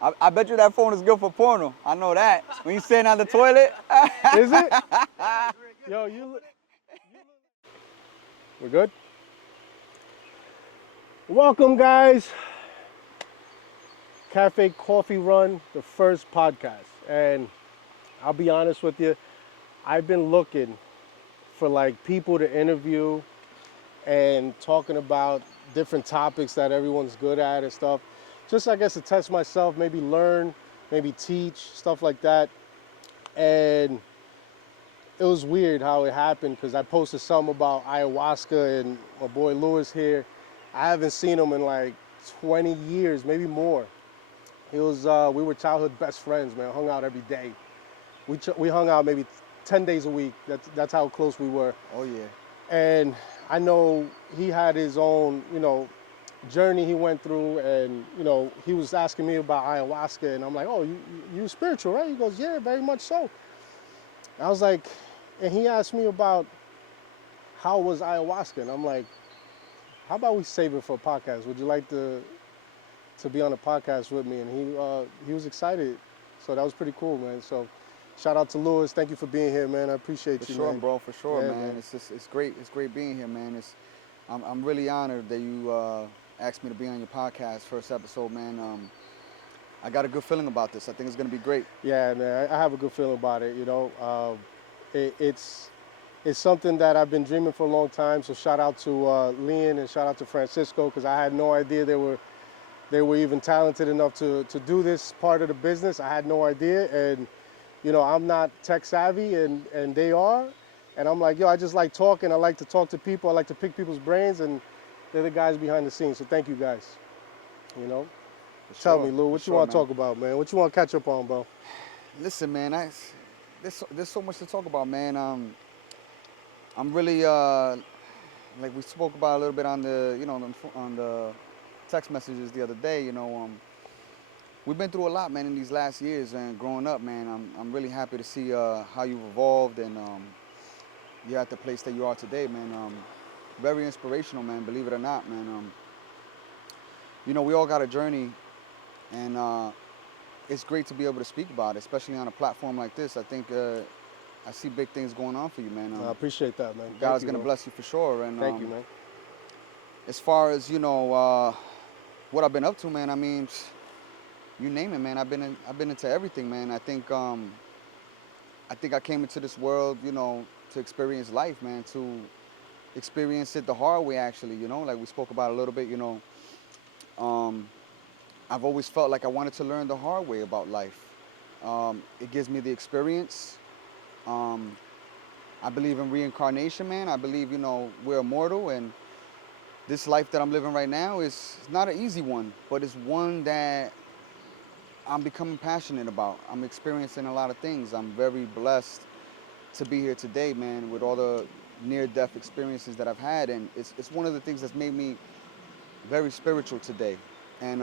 I bet you that phone is good for porno. I know that. When you sitting on the toilet. Is it? Yo, you look. We're good? Welcome, guys. Cafe Coffee Run, the first podcast. And I'll be honest with you, I've been looking for like people to interview and talking about different topics that everyone's good at and stuff. Just, I guess, to test myself, maybe learn, maybe teach, stuff like that. And it was weird how it happened because I posted something about ayahuasca and my boy Lewis here. I haven't seen him in like 20 years, maybe more. We were childhood best friends, man, hung out every day. We hung out maybe 10 days a week. That's how close we were. Oh, yeah. And I know he had his own, journey he went through, and, he was asking me about ayahuasca, and I'm like, oh, you spiritual, right? He goes, yeah, very much so. I was like, and he asked me about how was ayahuasca, and I'm like, how about we save it for a podcast? Would you like to be on a podcast with me? And he was excited, so that was pretty cool, man. So shout out to Lewis. Thank you for being here, man. I appreciate you, man. For sure, bro. For sure, yeah, man. It's great. It's great being here, man. I'm really honored that you asked me to be on your podcast, first episode, man. I got a good feeling about this. I think it's gonna be great. Yeah, man. I have a good feeling about it. It's something that I've been dreaming for a long time. So shout out to Leon and shout out to Francisco, because I had no idea they were even talented enough to do this part of the business. I had no idea, and I'm not tech savvy, and they are, and I'm like, yo, I just like talking. I like to talk to people. I like to pick people's brains, and they're the guys behind the scenes. So thank you guys. Tell me, Lou, what you want to talk about, man? What you want to catch up on, bro? Listen, man, there's so much to talk about, man. I'm really like we spoke about a little bit on the on the text messages the other day. We've been through a lot, man, in these last years, and growing up, man. I'm really happy to see how you've evolved, and you're at the place that you are today, man. Very inspirational, man. Believe it or not, man. We all got a journey, and it's great to be able to speak about it, especially on a platform like this. I think I see big things going on for you, man. I appreciate that, man. God's gonna bless you for sure. And thank you, man. As far as what I've been up to, man. I mean, you name it, man. I've been into everything, man. I think I came into this world, to experience life, man. To experience it the hard way, actually. Like we spoke about a little bit. I've always felt like I wanted to learn the hard way about life. It gives me the experience. I believe in reincarnation, man. I believe, we're immortal, and this life that I'm living right now is not an easy one, but it's one that I'm becoming passionate about. I'm experiencing a lot of things. I'm very blessed to be here today, man, with all the near-death experiences that I've had, and it's one of the things that's made me very spiritual today. And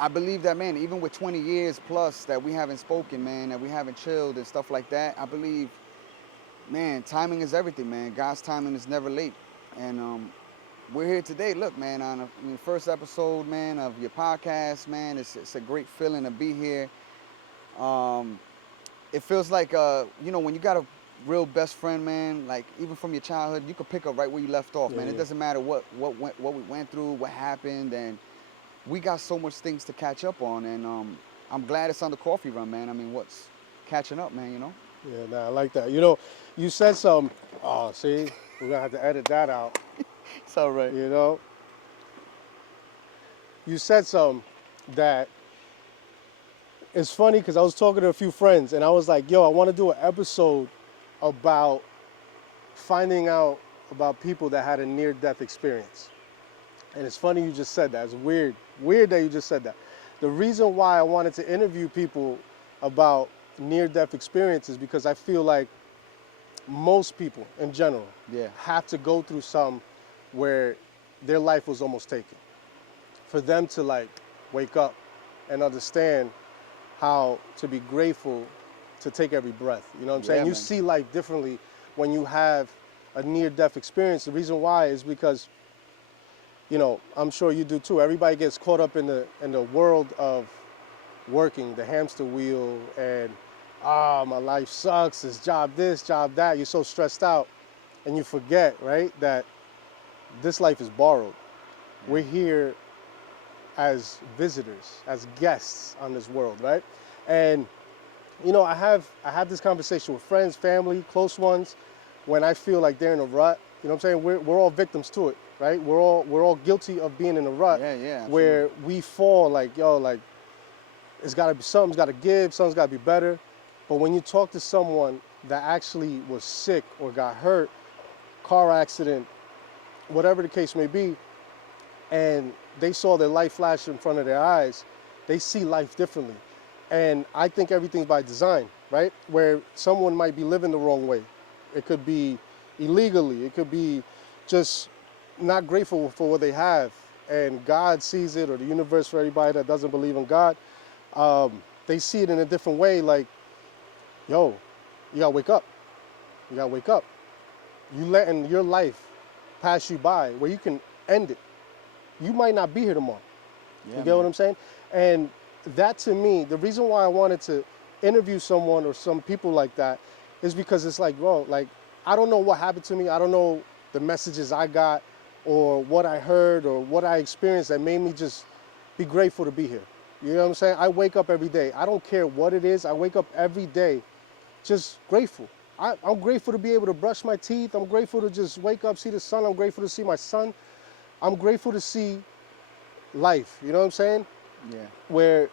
I believe that, man, even with 20 years plus that we haven't spoken, man, that we haven't chilled and stuff like that, I believe, man, timing is everything, man. God's timing is never late. And we're here today. Look, man, on the first episode, man, of your podcast, man. It's a great feeling to be here. It feels like, when you got a real best friend, man, like even from your childhood, you could pick up right where you left off, man. It doesn't matter what we went through, what happened, and we got so much things to catch up on, and I'm glad it's on the coffee run, man. I mean, what's catching up, man, Yeah, nah, I like that. You said some, oh, see, we're going to have to edit that out. It's all right. You said something that it's funny because I was talking to a few friends, and I was like, yo, I want to do an episode about finding out about people that had a near-death experience. And it's funny you just said that. It's weird that you just said that. The reason why I wanted to interview people about near-death experiences because I feel like most people in general have to go through some where their life was almost taken. For them to like wake up and understand how to be grateful to take every breath. You know what I'm saying? Man. You see life differently when you have a near-death experience. The reason why is because, I'm sure you do too. Everybody gets caught up in the world of working the hamster wheel and my life sucks, it's job this, job that. You're so stressed out and you forget, right, that this life is borrowed. Yeah. We're here as visitors, as guests on this world, right? And you know, I have this conversation with friends, family, close ones, when I feel like they're in a rut. You know what I'm saying? We're all victims to it, right? We're all guilty of being in a rut Yeah, yeah, absolutely. where we fall like, yo, like it's gotta be something's gotta give, something's gotta be better. But when you talk to someone that actually was sick or got hurt, car accident, whatever the case may be, and they saw their life flash in front of their eyes, they see life differently. And I think everything's by design, right? Where someone might be living the wrong way. It could be illegally, it could be just not grateful for what they have. And God sees it, or the universe, for everybody that doesn't believe in God, they see it in a different way, like, yo, you gotta wake up. You gotta wake up. You letting your life pass you by where you can end it. You might not be here tomorrow. Yeah, You get what man. I'm saying? And that, to me, the reason why I wanted to interview someone or some people like that is because it's like, bro, like, I don't know what happened to me. I don't know the messages I got or what I heard or what I experienced that made me just be grateful to be here. You know what I'm saying? I wake up every day. I don't care what it is. I wake up every day just grateful. I'm grateful to be able to brush my teeth. I'm grateful to just wake up, see the sun. I'm grateful to see my son. I'm grateful to see life. You know what I'm saying? Yeah. Where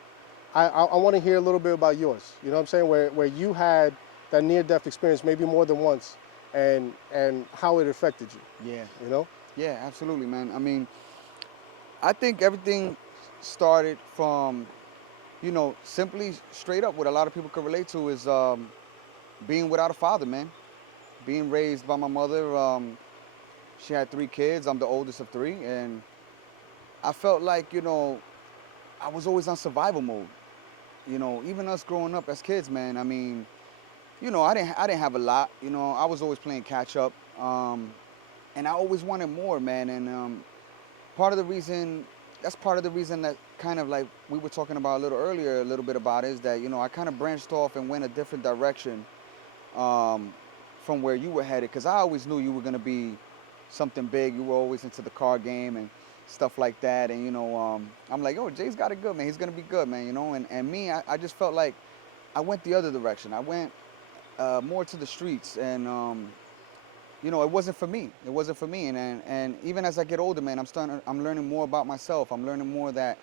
I want to hear a little bit about yours. You know what I'm saying? Where you had that near-death experience, maybe more than once, and how it affected you. Yeah. You know? Yeah, absolutely, man. I mean, I think everything started from, simply straight up what a lot of people can relate to is being without a father, man. Being raised by my mother. She had 3 kids. I'm the oldest of 3. And I felt like, I was always on survival mode. Even us growing up as kids, man. I mean, I didn't have a lot. I was always playing catch up. And I always wanted more, man. And part of the reason, that's part of the reason that kind of like we were talking about a little earlier, a little bit about is that, I kind of branched off and went a different direction um, from where you were headed. Because I always knew you were going to be something big. You were always into the card game and stuff like that. And, I'm like, oh, Jay's got it good, man. He's going to be good, man, And me, I just felt like I went the other direction. I went more to the streets. And, it wasn't for me. It wasn't for me. And even as I get older, man, I'm learning more about myself. I'm learning more that,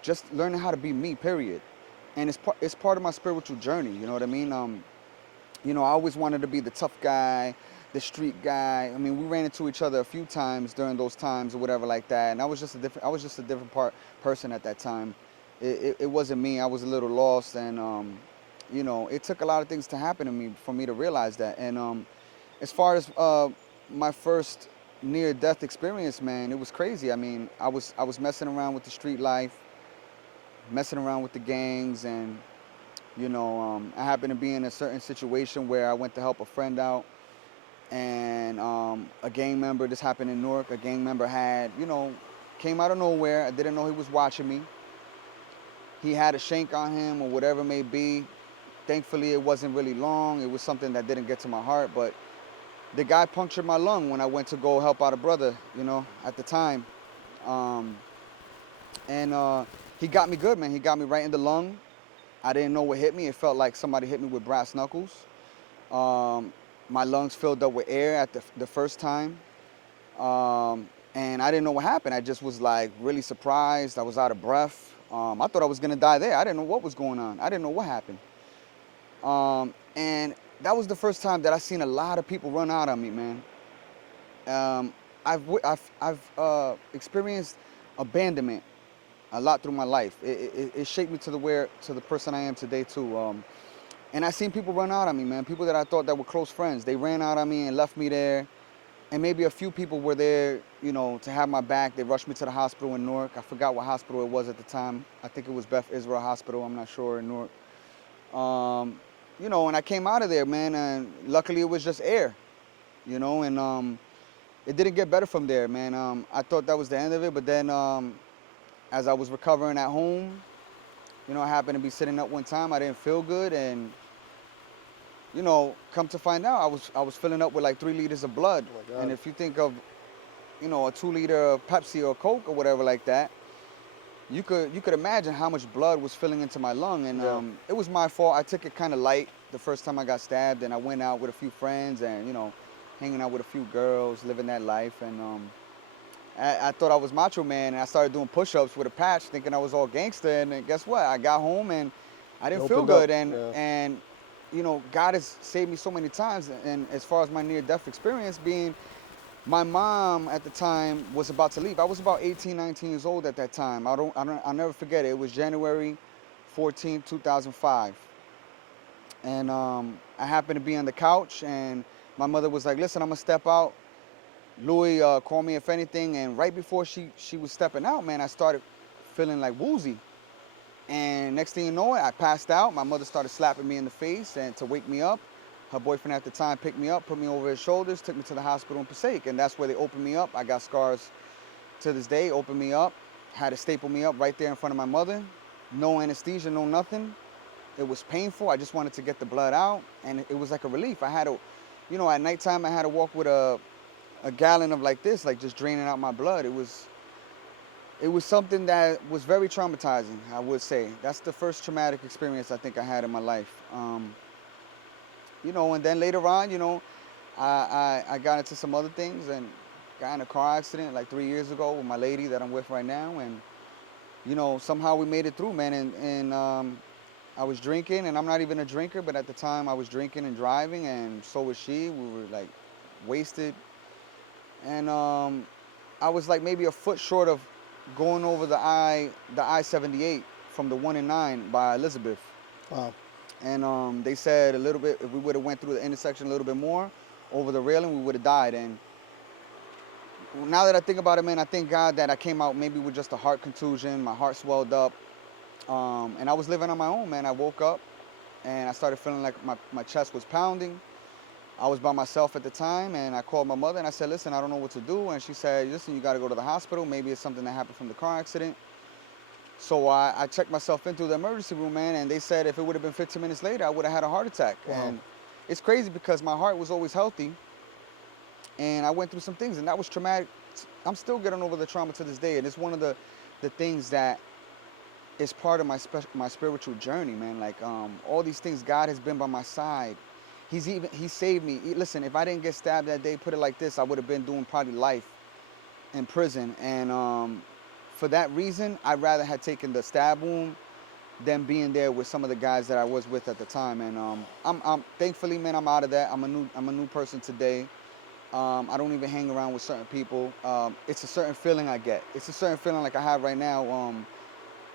just learning how to be me, period. And it's part of my spiritual journey. You know what I mean? I always wanted to be the tough guy, the street guy. I mean, we ran into each other a few times during those times or whatever like that. And I was just a different person at that time. It wasn't me. I was a little lost. And, it took a lot of things to happen to me for me to realize that. And as far as my first near-death experience, man, it was crazy. I mean, I was messing around with the street life, messing around with the gangs, and I happened to be in a certain situation where I went to help a friend out, and a gang member. This happened in Newark. A gang member came out of nowhere. I didn't know he was watching me. He had a shank on him or whatever it may be. Thankfully, it wasn't really long. It was something that didn't get to my heart, but the guy punctured my lung when I went to go help out a brother, at the time. Um, and he got me good, man. He got me right in the lung. I didn't know what hit me. It felt like somebody hit me with brass knuckles. My lungs filled up with air at the first time. And I didn't know what happened. I just was like really surprised. I was out of breath. I thought I was gonna die there. I didn't know what was going on. I didn't know what happened. And that was the first time that I seen a lot of people run out on me, man. I've experienced abandonment a lot through my life. It shaped me to the person I am today too. And I seen people run out on me, man. People that I thought that were close friends, they ran out on me and left me there. And maybe a few people were there, to have my back. They rushed me to the hospital in Newark. I forgot what hospital it was at the time. I think it was Beth Israel Hospital. I'm not sure, in Newark. And I came out of there, man, and luckily it was just air, and it didn't get better from there, man. I thought that was the end of it, but then as I was recovering at home, You know, I happened to be sitting up one time. I didn't feel good, and come to find out, I was filling up with like 3 liters of blood. Oh my And God. if you think of, a 2 liter Pepsi or Coke or whatever like that, you could imagine how much blood was filling into my lung. And Yeah. it was my fault. I took it kind of light the first time I got stabbed, and I went out with a few friends and hanging out with a few girls, living that life. And I thought I was Macho Man, and I started doing push-ups with a patch, thinking I was all gangster. And then guess what? I got home and I It didn't feel opened up. good. And Yeah. and God has saved me so many times. And as far as my near-death experience being, my mom at the time was about to leave. I was about 18, 19 years old at that time. I'll never forget it. It was January 14th, 2005. And I happened to be on the couch, and my mother was like, listen, I'm going to step out. Louis, call me if anything. And right before she was stepping out, man, I started feeling like woozy. And next thing you know, I passed out. My mother started slapping me in the face and to wake me up. Her boyfriend at the time picked me up, put me over his shoulders, took me to the hospital in Passaic. And that's where they opened me up. I got scars to this day, opened me up, had to staple me up right there in front of my mother. No anesthesia, no nothing. It was painful. I just wanted to get the blood out. And it was like a relief. I had to, at nighttime, I had to walk with a gallon of like this, like just draining out my blood. It was something that was very traumatizing, I would say. That's the first traumatic experience I think I had in my life. And then later on, I got into some other things and got in a car accident like 3 years ago with my lady that I'm with right now. And, somehow we made it through, man. And I was drinking, and I'm not even a drinker, but at the time I was drinking and driving, and so was she. We were like wasted. And I was like maybe a foot short of going over the I-78 from the 1 and 9 by Elizabeth. Wow. And they said a little bit, if we would have went through the intersection a little bit more over the railing, we would have died. And now that I think about it, man, I thank God that I came out maybe with just a heart contusion. My heart swelled up. And I was living on my own, man. I woke up and I started feeling like my chest was pounding. I was by myself at the time, and I called my mother and I said, listen, I don't know what to do. And she said, listen, you got to go to the hospital. Maybe it's something that happened from the car accident. So I checked myself into the emergency room, man, and they said if it would have been 15 minutes later, I would have had a heart attack. Wow. And it's crazy because my heart was always healthy, and I went through some things, and that was traumatic. I'm still getting over the trauma to this day, and it's one of the things that is part of my spiritual journey, man. Like all these things, God has been by my side. He saved me. Listen, if I didn't get stabbed that day, put it like this, I would have been doing probably life in prison. And for that reason, I'd rather have taken the stab wound than being there with some of the guys that I was with at the time. And I'm thankfully, man, I'm out of that. I'm a new person today. I don't even hang around with certain people. It's a certain feeling I get. It's a certain feeling like I have right now,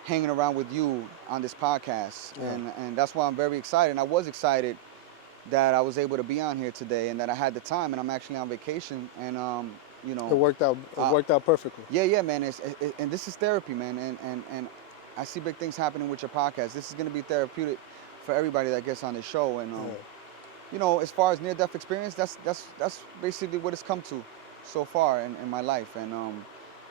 hanging around with you on this podcast. Yeah. And that's why I'm very excited. And I was excited that I was able to be on here today and that I had the time, and I'm actually on vacation. And It worked out. It worked out perfectly. yeah, man. And this is therapy, man. And I see big things happening with your podcast. This is going to be therapeutic for everybody that gets on this show. And as far as near-death experience, that's basically what it's come to so far in my life. And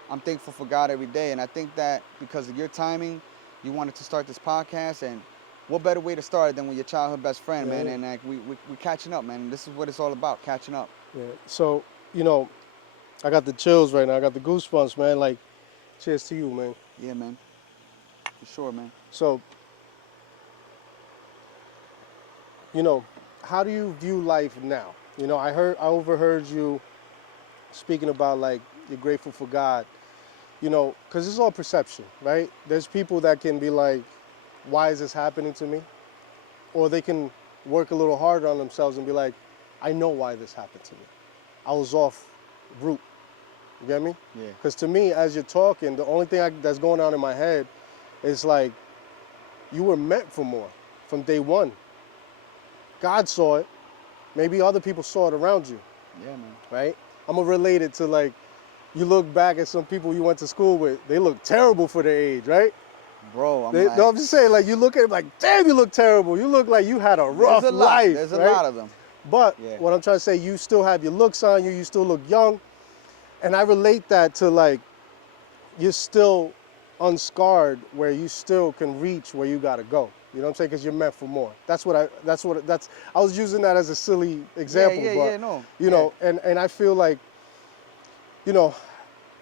I'm thankful for God every day. And I think that because of your timing, you wanted to start this podcast, and what better way to start it than with your childhood best friend, man? And like we catching up, man. And this is what it's all about, catching up. Yeah. So, I got the chills right now. I got the goosebumps, man. Like, cheers to you, man. Yeah, man. For sure, man. So, how do you view life now? I overheard you speaking about like you're grateful for God. Because it's all perception, right? There's people that can be like, why is this happening to me? Or they can work a little harder on themselves and be like, I know why this happened to me. I was off route. You get me? Yeah. Because to me, as you're talking, the only thing that's going on in my head is like, you were meant for more from day one. God saw it. Maybe other people saw it around you. Yeah, man. Right? I'm gonna relate it to like, you look back at some people you went to school with, they look terrible for their age, right? Bro, No, I'm just saying, like, you look at it like, damn, you look terrible. You look like you had a rough life. There's a right? lot of them. But Yeah. what I'm trying to say, you still have your looks on you. You still look young. And I relate that to, like, you're still unscarred where you still can reach where you gotta go. You know what I'm saying? Because you're meant for more. I was using that as a silly example, but no. you know, and I feel like, you know,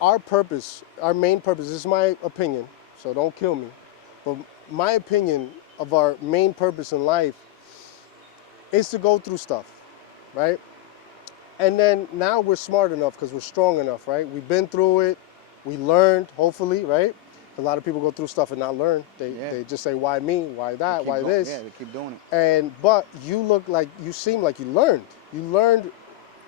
our purpose, our main purpose, this is my opinion, so don't kill me, but my opinion of our main purpose in life is to go through stuff, right? And then now we're smart enough because we're strong enough, right? We've been through it, we learned, hopefully, right? A lot of people go through stuff and not learn. They just say, why me? Why that? Why this? Yeah, they keep doing it. But you seem like you learned. You learned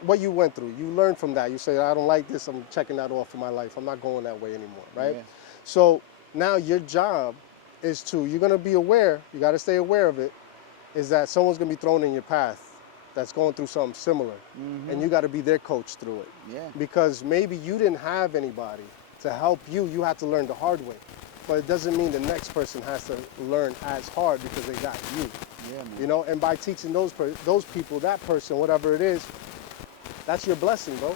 what you went through. You learned from that. You say, I don't like this, I'm checking that off in my life. I'm not going that way anymore, right? Yeah. So now your job is you're gonna be aware, you gotta stay aware of it, is that someone's gonna be thrown in your path that's going through something similar. Mm-hmm. And you gotta be their coach through it. Yeah. Because maybe you didn't have anybody to help you, you had to learn the hard way. But it doesn't mean the next person has to learn as hard because they got you. Yeah, man. You know, and by teaching those people, that person, whatever it is, that's your blessing, bro.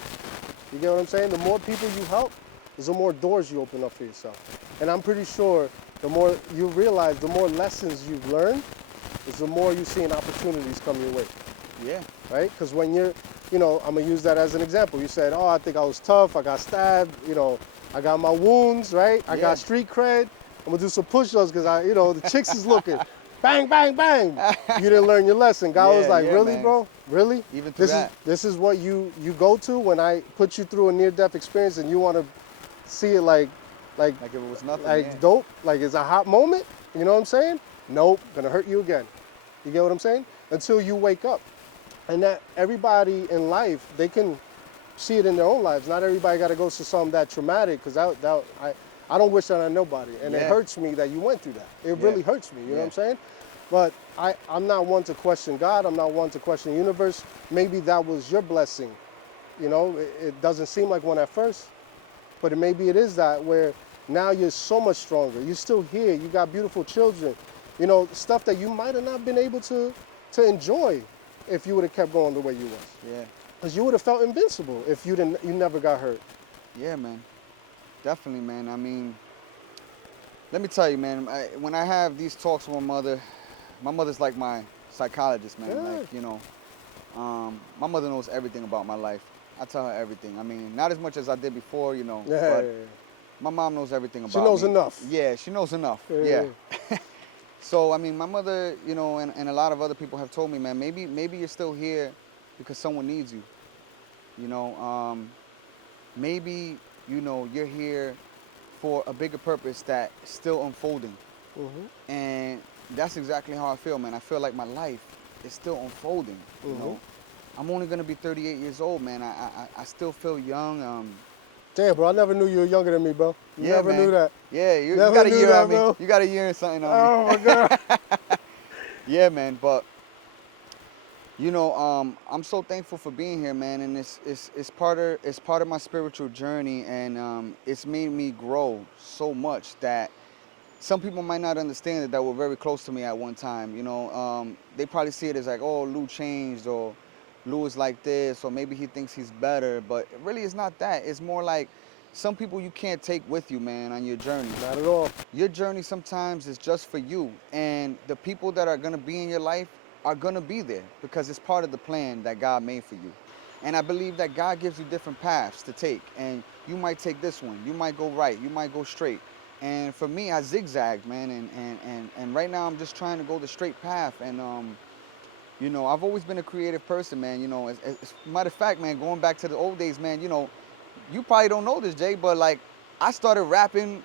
You get what I'm saying? The more people you help, is the more doors you open up for yourself. And I'm pretty sure the more you realize, the more lessons you've learned, is the more you're seeing opportunities come your way. Yeah. Right? Because when you're, you know, I'm gonna use that as an example. You said, oh, I think I was tough, I got stabbed, you know, I got my wounds, right? I got street cred. I'm gonna do some push-ups because the chicks is looking. Bang, bang, bang. You didn't learn your lesson. God was like, really, man. Bro? Really? Even through this is what you go to when I put you through a near-death experience and you want to see it like it was nothing. Like dope, like it's a hot moment. You know what I'm saying? Nope, gonna hurt you again. You get what I'm saying? Until you wake up. And that everybody in life, they can see it in their own lives. Not everybody got to go through something that traumatic, because I don't wish that on nobody. And it hurts me that you went through that. It really hurts me, you know what I'm saying? But I'm not one to question God. I'm not one to question the universe. Maybe that was your blessing. You know, it doesn't seem like one at first, but maybe it is that, where now you're so much stronger. You're still here. You got beautiful children. You know, stuff that you might have not been able to enjoy if you would have kept going the way you was. Yeah. Because you would have felt invincible if you never got hurt. Yeah, man. Definitely, man. I mean, let me tell you, man, when I have these talks with my mother's like my psychologist, man. Yeah. Like, you know, my mother knows everything about my life. I tell her everything. I mean, not as much as I did before, you know, but my mom knows everything about me. She knows enough. Yeah, she knows enough. Yeah. So, I mean, my mother, you know, and a lot of other people have told me, man, maybe you're still here because someone needs you. You know, maybe, you know, you're here for a bigger purpose that's still unfolding. Mm-hmm. And that's exactly how I feel, man. I feel like my life is still unfolding, you know. I'm only going to be 38 years old, man. I still feel young. Damn, bro, I never knew you were younger than me, bro. Never knew that. Yeah, you got a year on me. Bro. You got a year and something on me. Oh, my God. Yeah, man, but, you know, I'm so thankful for being here, man, and it's part of my spiritual journey, and it's made me grow so much that some people might not understand that were very close to me at one time. You know, they probably see it as like, oh, Lou changed, or Lou is like this, or maybe he thinks he's better, but really it's not that. It's more like some people you can't take with you, man, on your journey. Not at all. Your journey sometimes is just for you, and the people that are gonna be in your life are gonna be there because it's part of the plan that God made for you. And I believe that God gives you different paths to take, and you might take this one, you might go right, you might go straight. And for me, I zigzagged, man, and right now I'm just trying to go the straight path. And you know, I've always been a creative person, man. You know, as a matter of fact, man, going back to the old days, man, you know, you probably don't know this, Jay, but like I started rapping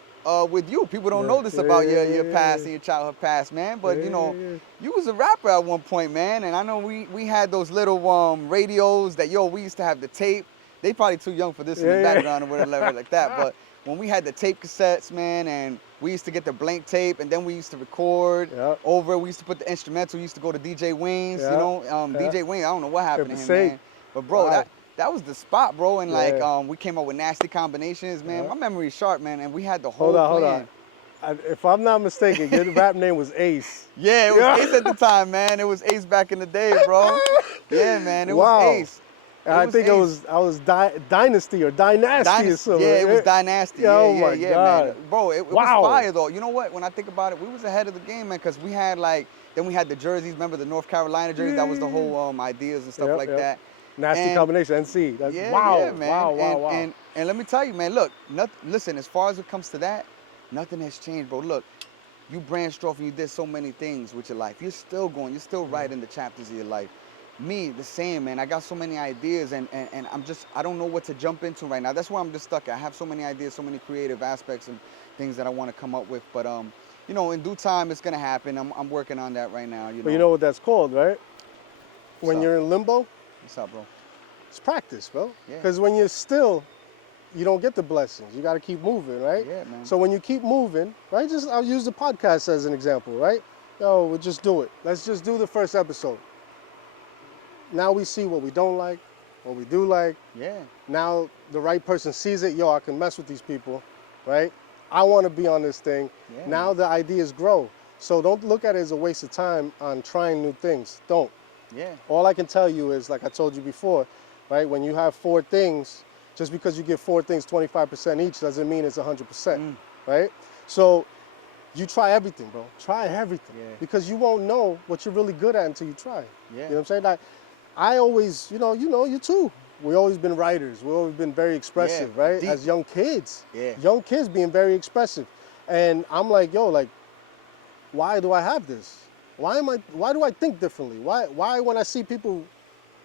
with you. People don't know this about your past and your childhood past, man. But you know, you was a rapper at one point, man. And I know we had those little radios that we used to have the tape. They probably too young for this in the background or whatever like that. But when we had the tape cassettes, man, and we used to get the blank tape, and then we used to record over. We used to put the instrumental. We used to go to DJ Wings, you know. DJ Wings, I don't know what happened to him, man. But bro, that was the spot, bro. And like we came up with nasty combinations, man. My memory is sharp, man. And we had the whole plan. Hold on. If I'm not mistaken, your rap name was Ace. Yeah, it was Ace at the time, man. It was Ace back in the day, bro. Yeah, man, it was Ace. And I think ace. I was Dynasty or Dynasty or something. Yeah, it was Dynasty. Yeah, oh my Yeah, man. God. Bro, it was Wow. fire though. You know what? When I think about it, we was ahead of the game, man, because we had then we had the jerseys. Remember the North Carolina jerseys? That was the whole ideas and stuff like that. Nasty combination, NC. That's, wow, yeah, man. wow. And let me tell you, man. Look, listen. As far as it comes to that, nothing has changed, bro. Look, you branched off and you did so many things with your life. You're still going. You're still writing the chapters of your life. Me, the same, man. I got so many ideas, and I don't know what to jump into right now. That's where I'm just stuck at. I have so many ideas, so many creative aspects and things that I want to come up with. But you know, in due time, it's gonna happen. I'm working on that right now. But you know what that's called, right? When you're in limbo. What's up, bro? It's practice, bro. Yeah. Because when you're still, you don't get the blessings. You got to keep moving, right? Yeah, man. So when you keep moving, right? I'll use the podcast as an example, right? Yo, we'll just do it. Let's just do the first episode. Now we see what we don't like, what we do like. Yeah. Now the right person sees it. Yo, I can mess with these people, right? I want to be on this thing. Yeah, now man. the ideas grow. So don't look at it as a waste of time on trying new things. Don't. Yeah. All I can tell you is, like I told you before, right? When you have 4 things, just because you give 4 things 25% each doesn't mean it's 100%, right? So you try everything, bro. Try everything. Yeah. Because you won't know what you're really good at until you try. Yeah. You know what I'm saying? Like, I always, you too. We've always been writers. We've always been very expressive, right? Deep. As young kids. Yeah. Young kids being very expressive. And I'm like, yo, like, why do I have this? Why do I think differently? Why when I see people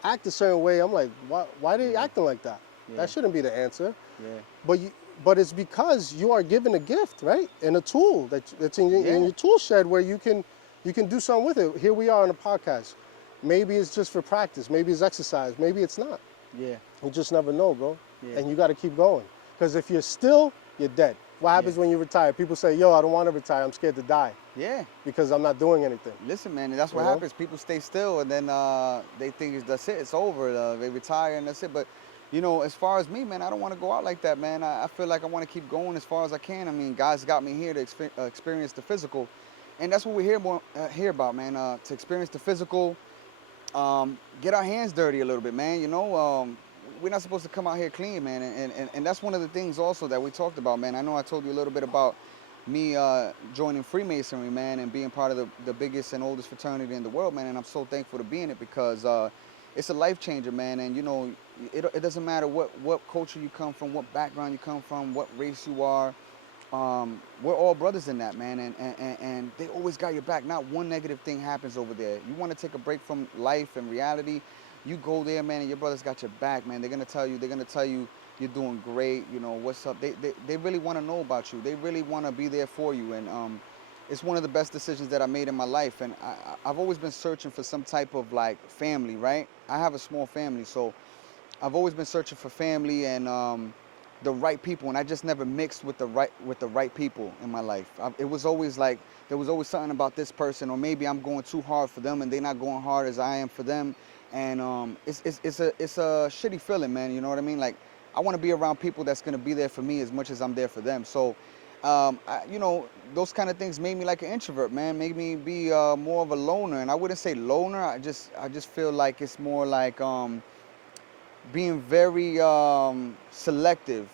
act a certain way, I'm like, why are they acting like that? Yeah. That shouldn't be the answer. Yeah. But it's because you are given a gift, right? And a tool that's in your tool shed where you can do something with it. Here we are on a podcast. Maybe it's just for practice. Maybe it's exercise. Maybe it's not. Yeah. You just never know, bro. Yeah. And you got to keep going. Because if you're still, you're dead. What happens when you retire? People say, yo, I don't want to retire. I'm scared to die. Yeah. Because I'm not doing anything. Listen, man, that's what happens. People stay still, and then they think that's it. It's over. They retire, and that's it. But, you know, as far as me, man, I don't want to go out like that, man. I feel like I want to keep going as far as I can. I mean, God's got me here to experience the physical. And that's what we're here about, man, to experience the physical, get our hands dirty a little bit, man. You know, we're not supposed to come out here clean, man. And that's one of the things also that we talked about, man. I know I told you a little bit about me joining Freemasonry, man, and being part of the biggest and oldest fraternity in the world, man. And I'm so thankful to be in it because it's a life changer, man. And, you know, it doesn't matter what culture you come from, what background you come from, what race you are. We're all brothers in that, man, and they always got your back. Not one negative thing happens over there. You want to take a break from life and reality, you go there, man, and your brothers got your back, man. They're gonna tell you you're doing great, you know, what's up. They really want to know about you. They really want to be there for you, and it's one of the best decisions that I made in my life. And I've always been searching for some type of like family, right? I have a small family, so I've always been searching for family and the right people, and I just never mixed with the right people in my life. It was always like there was always something about this person, or maybe I'm going too hard for them and they're not going hard as I am for them, and it's a shitty feeling, man. You know what I mean? Like I want to be around people that's gonna be there for me as much as I'm there for them. So, you know, those kind of things made me like an introvert, man. Made me be more of a loner, and I wouldn't say loner. I just feel like it's more like being very selective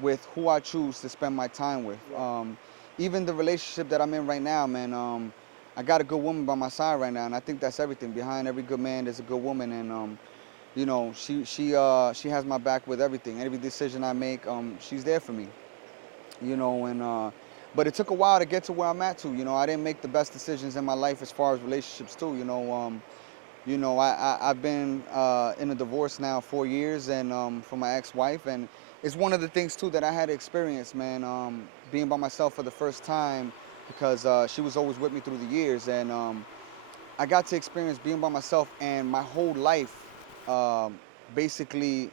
with who I choose to spend my time with. Even the relationship that I'm in right now, man, I got a good woman by my side right now, and I think that's everything. Behind every good man, there's a good woman, and you know, she has my back with everything. Every decision I make, she's there for me. You know, and but it took a while to get to where I'm at too. You know, I didn't make the best decisions in my life as far as relationships too. You know, I've been in a divorce now 4 years, and from my ex-wife, and it's one of the things too that I had to experience, man, being by myself for the first time, because she was always with me through the years, and I got to experience being by myself, and my whole life basically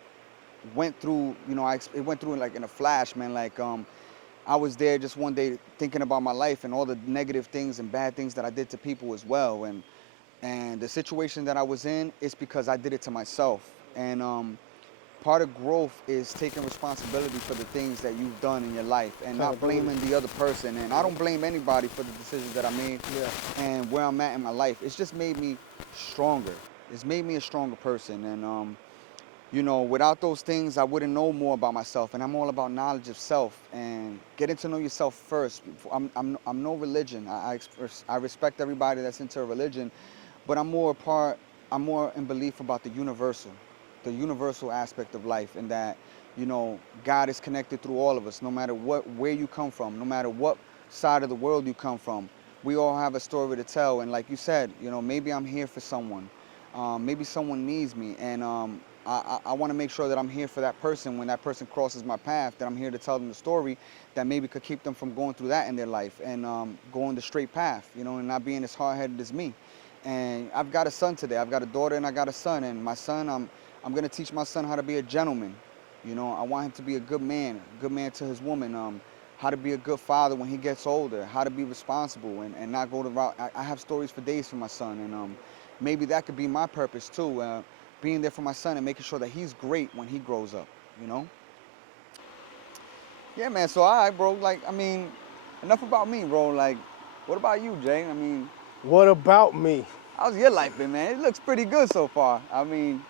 went through, you know, it went through like in a flash, man. Like I was there just one day thinking about my life and all the negative things and bad things that I did to people as well, and the situation that I was in is because I did it to myself. And part of growth is taking responsibility for the things that you've done in your life and not blaming the other person. And I don't blame anybody for the decisions that I made and where I'm at in my life. It's just made me stronger. It's made me a stronger person. And You know, without those things, I wouldn't know more about myself. And I'm all about knowledge of self and getting to know yourself first. I'm no religion. I respect everybody that's into a religion, but I'm more in belief about the universal aspect of life, and that, you know, God is connected through all of us, no matter where you come from, no matter what side of the world you come from. We all have a story to tell, and like you said, you know, maybe I'm here for someone. Maybe someone needs me, and I want to make sure that I'm here for that person when that person crosses my path, that I'm here to tell them the story that maybe could keep them from going through that in their life, and going the straight path, you know, and not being as hard-headed as me. And I've got a son today. I've got a daughter and I got a son, and my son, I'm going to teach my son how to be a gentleman. You know, I want him to be a good man to his woman, how to be a good father when he gets older, how to be responsible and not go the route. I have stories for days for my son, and maybe that could be my purpose too, being there for my son and making sure that he's great when he grows up, you know? Yeah, man, so all right, bro, like, I mean, enough about me, bro. Like, what about you, Jay? I mean, What about me? how's your life been, man? It looks pretty good so far. I mean,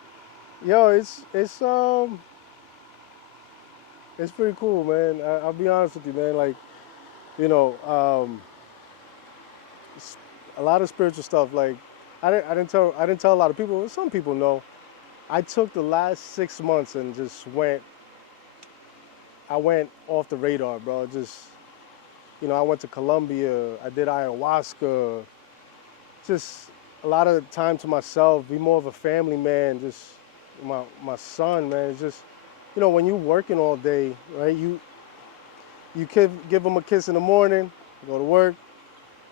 Yo, it's pretty cool, man. I'll be honest with you, man. Like, you know, a lot of spiritual stuff. Like, I didn't tell a lot of people. Some people know. I took the last 6 months and just I went off the radar, bro. Just, you know, I went to Colombia. I did ayahuasca. Just a lot of time to myself. Be more of a family man. Just my son, man. It's just, you know, when you're working all day, right? You give him a kiss in the morning, go to work,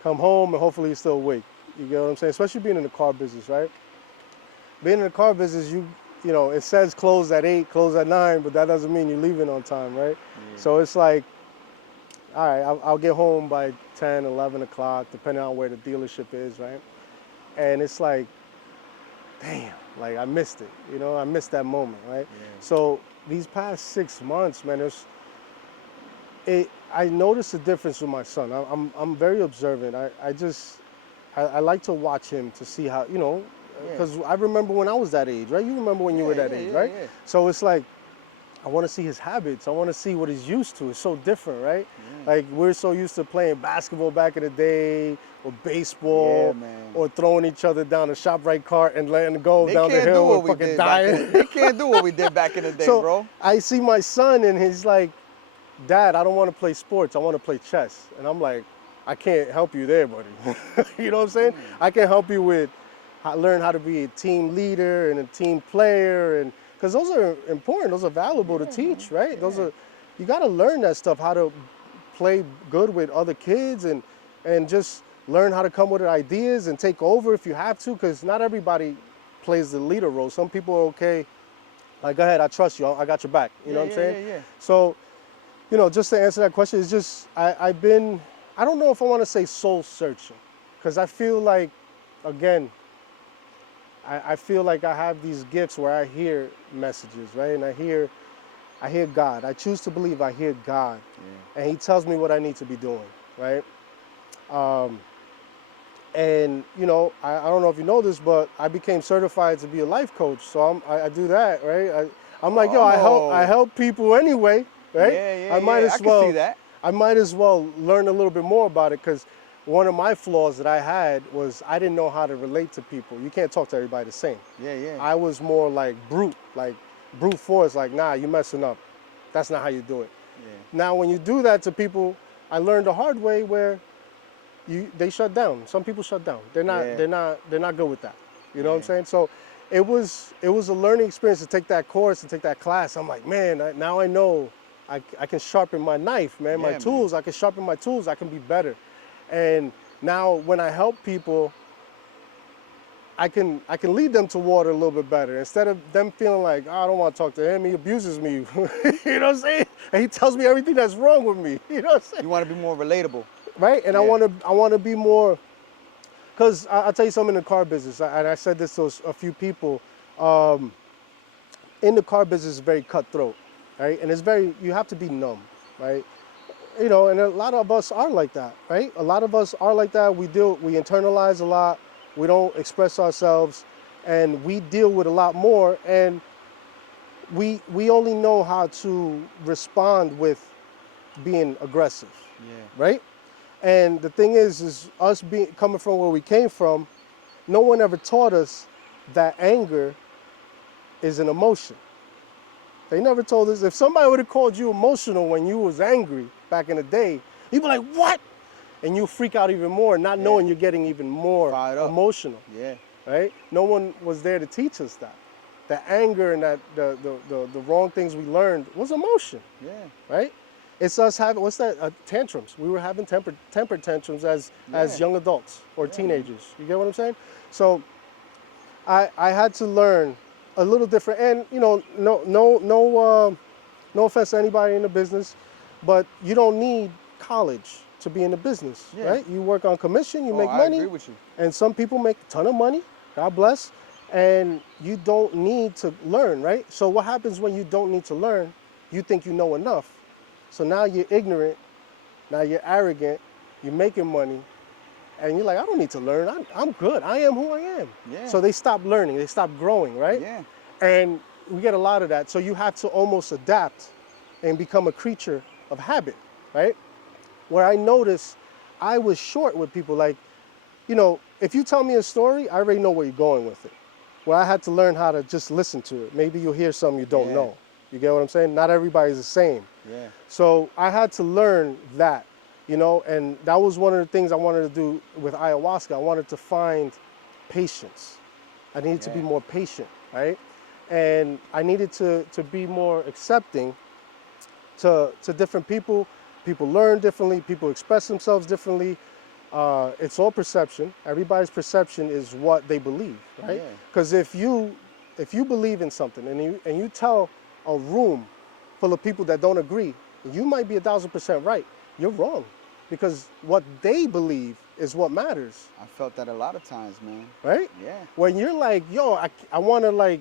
come home, and hopefully he's still awake. You get what I'm saying? Especially being in the car business, right? Being in the car business, you know, it says close at 8, close at 9, but that doesn't mean you're leaving on time, right? Yeah. So it's like, all right, I'll get home by 10, 11 o'clock, depending on where the dealership is, right? And it's like, damn, like I missed it, you know? I missed that moment, right? Yeah. So these past 6 months, man, I noticed a difference with my son. I'm very observant. I like to watch him to see how, you know, because I remember when I was that age, right? You remember when you were that age, right? Yeah. So it's like, I want to see his habits. I want to see what he's used to. It's so different, right? Yeah. Like, we're so used to playing basketball back in the day, or baseball, or throwing each other down the ShopRite cart and letting go down the hill and fucking dying. They can't do what we did back in the day, so bro. I see my son and he's like, Dad, I don't want to play sports. I want to play chess. And I'm like, I can't help you there, buddy. You know what I'm saying? I can help you with learn how to be a team leader and a team player, and because those are important, those are valuable to teach, right? Yeah. Those are, you got to learn that stuff, how to play good with other kids, and just learn how to come with ideas and take over if you have to, because not everybody plays the leader role. Some people are okay, like, go ahead, I trust you, I got your back. You know what I'm saying? Yeah. So, you know, just to answer that question, it's just, I don't know if I want to say soul searching, because I feel like, again, I feel like I have these gifts where I hear messages, right? And I hear God. I choose to believe I hear God. Yeah. And he tells me what I need to be doing, right? And, you know, I don't know if you know this, but I became certified to be a life coach. So I do that, right? I'm like, yo, I help people anyway, right? Yeah, I can see that. I might as well learn a little bit more about it, because one of my flaws that I had was I didn't know how to relate to people. You can't talk to everybody the same. Yeah. I was more like brute force, like, nah, you messing up. That's not how you do it. Yeah. Now, when you do that to people, I learned the hard way where they shut down. Some people shut down. They're not good with that. You know what I'm saying? So it was a learning experience to take that course and take that class. I'm like, man, now I know I can sharpen my knife, man, my tools. I can sharpen my tools. I can be better. And now when I help people, I can lead them to water a little bit better, instead of them feeling like, oh, I don't want to talk to him, he abuses me. You know what I'm saying? And he tells me everything that's wrong with me. You know what I'm saying? You want to be more relatable. Right? And I want to be more, because I'll tell you something in the car business, and I said this to a few people, in the car business is very cutthroat, right? And you have to be numb, right? You know, and a lot of us are like that, right? A lot of us are like that. We internalize a lot. We don't express ourselves, and we deal with a lot more. And we only know how to respond with being aggressive, Yeah. right? And the thing is us being coming from where we came from, no one ever taught us that anger is an emotion. They never told us. If somebody would have called you emotional when you was angry back in the day, you'd be like, what? And you freak out even more, not knowing you're getting even more Fired up. emotional, Yeah. right? No one was there to teach us that. The anger and that the wrong things we learned was emotion, Yeah. right? It's us having, what's that, tantrums. We were having temper tantrums as young adults or teenagers. You get what I'm saying? So I had to learn a little different, and you know, no offense to anybody in the business, but you don't need college to be in the business, right? You work on commission, you make money. I agree with you. And some people make a ton of money, God bless, and you don't need to learn, right? So what happens when you don't need to learn? You think you know enough. So now you're ignorant, now you're arrogant, you're making money, and you're like, I don't need to learn, I'm good, I am who I am. Yeah. So they stop learning, they stop growing, right? Yeah. And we get a lot of that. So you have to almost adapt and become a creature of habit, right? Where I noticed I was short with people. Like, you know, if you tell me a story, I already know where you're going with it. Where I had to learn how to just listen to it. Maybe you'll hear something you don't know. You get what I'm saying? Not everybody's the same. Yeah. So I had to learn that, you know, and that was one of the things I wanted to do with ayahuasca. I wanted to find patience. I needed to be more patient, right? And I needed to be more accepting to different people. People learn differently, people express themselves differently. It's all perception. Everybody's perception is what they believe, right? Because if you believe in something and you tell a room full of people that don't agree, you might be 1,000% right. You're wrong, because what they believe is what matters. I felt that a lot of times, man. Right? Yeah. When you're like, yo, I want to like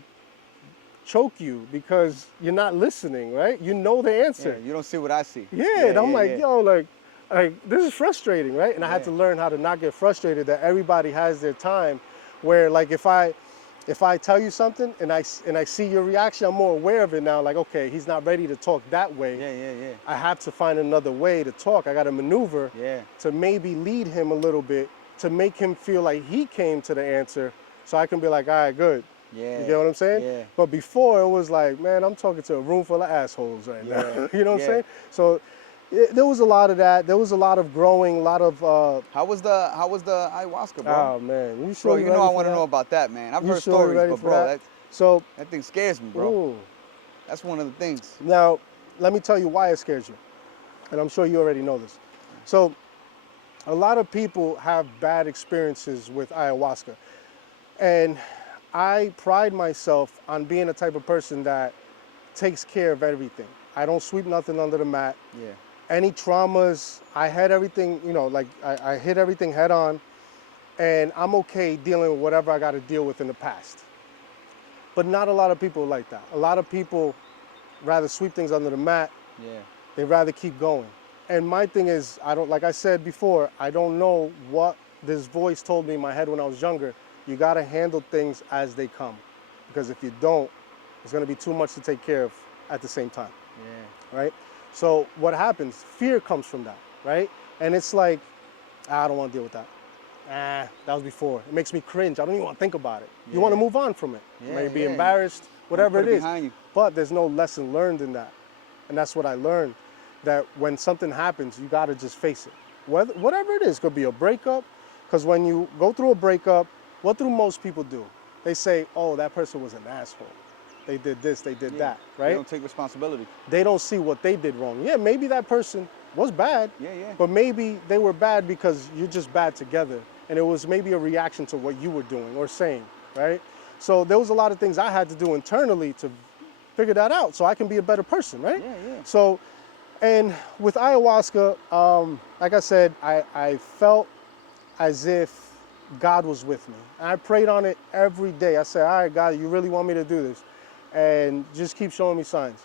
choke you because you're not listening, right? You know the answer. Yeah, you don't see what I see. Yeah, and I'm like, yo, like this is frustrating, right? And I had to learn how to not get frustrated, that everybody has their time where, like, if I tell you something and I see your reaction, I'm more aware of it now. Like, okay, he's not ready to talk that way. Yeah. I have to find another way to talk. I got to maneuver to maybe lead him a little bit, to make him feel like he came to the answer, so I can be like, all right, good. Yeah. You get what I'm saying? Yeah. But before, it was like, man, I'm talking to a room full of assholes right now. You know what I'm saying? So there was a lot of that. There was a lot of growing, a lot of... How was the ayahuasca, bro? Oh, man. You Bro, sure you know I want to know about that, man. I've heard stories, but bro, that thing scares me, bro. Ooh. That's one of the things. Now, let me tell you why it scares you. And I'm sure you already know this. So a lot of people have bad experiences with ayahuasca. And I pride myself on being the type of person that takes care of everything. I don't sweep nothing under the mat. Yeah. Any traumas, I had everything, you know, like I hit everything head on, and I'm okay dealing with whatever I got to deal with in the past. But not a lot of people like that. A lot of people rather sweep things under the mat. Yeah. They rather keep going. And my thing is, like I said before, I don't know what this voice told me in my head when I was younger. You got to handle things as they come, because if you don't, it's going to be too much to take care of at the same time. Yeah. Right? So what happens? Fear comes from that, right? And it's like, I don't want to deal with that. That was before. It makes me cringe. I don't even want to think about it. You want to move on from it. You may be embarrassed, whatever it is. But there's no lesson learned in that. And that's what I learned, that when something happens, you got to just face it. Whatever it is, could be a breakup, because when you go through a breakup, what do most people do? They say, oh, that person was an asshole. They did this, they did that, right? They don't take responsibility. They don't see what they did wrong. Yeah, maybe that person was bad, but maybe they were bad because you're just bad together. And it was maybe a reaction to what you were doing or saying, right? So there was a lot of things I had to do internally to figure that out so I can be a better person, right? Yeah. So, and with ayahuasca, like I said, I felt as if God was with me. And I prayed on it every day. I said, all right, God, you really want me to do this? And just keep showing me signs.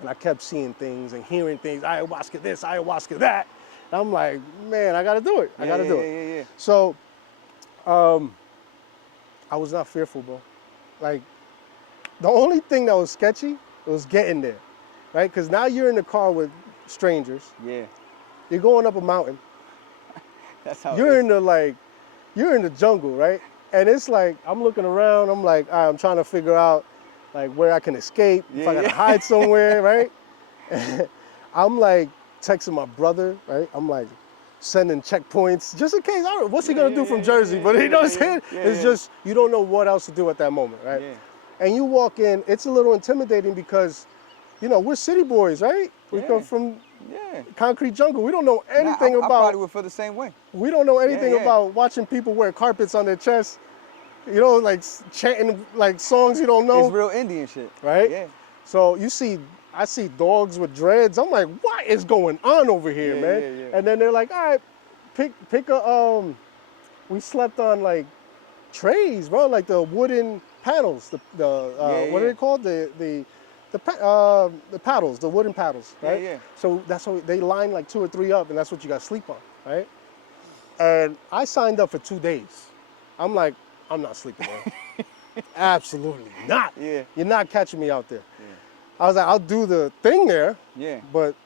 And I kept seeing things and hearing things, ayahuasca this, ayahuasca that. And I'm like, man, I got to do it. I got to do it. Yeah. So I was not fearful, bro. Like, The only thing that was sketchy was getting there, right? Because now you're in the car with strangers. Yeah. You're going up a mountain. That's how You're it is. in you're in the jungle, right? And it's like, I'm looking around, I'm like, all right, I'm trying to figure out like where I can escape, if I gotta hide somewhere, right? I'm like texting my brother, right? I'm like sending checkpoints just in case. I don't know, what's he gonna do from Jersey? But you know what I'm saying? It's just, you don't know what else to do at that moment, right? Yeah. And you walk in, it's a little intimidating because, you know, we're city boys, right? We come from concrete jungle. We don't know anything I about. probably would feel the same way. We don't know anything about watching people wear carpets on their chest. You know, like chanting like songs you don't know. It's real Indian shit. Right? Yeah. So I see dogs with dreads. I'm like, what is going on over here, man? Yeah. And then they're like, all right, pick a we slept on like trays, bro, like the wooden panels. What are they called? The paddles, the wooden paddles, right? Yeah. So that's what they line like 2 or 3 up, and that's what you got to sleep on, right? And I signed up for 2 days. I'm like, I'm not sleeping there. Absolutely not. Yeah. You're not catching me out there. Yeah. I was like, I'll do the thing there. Yeah. But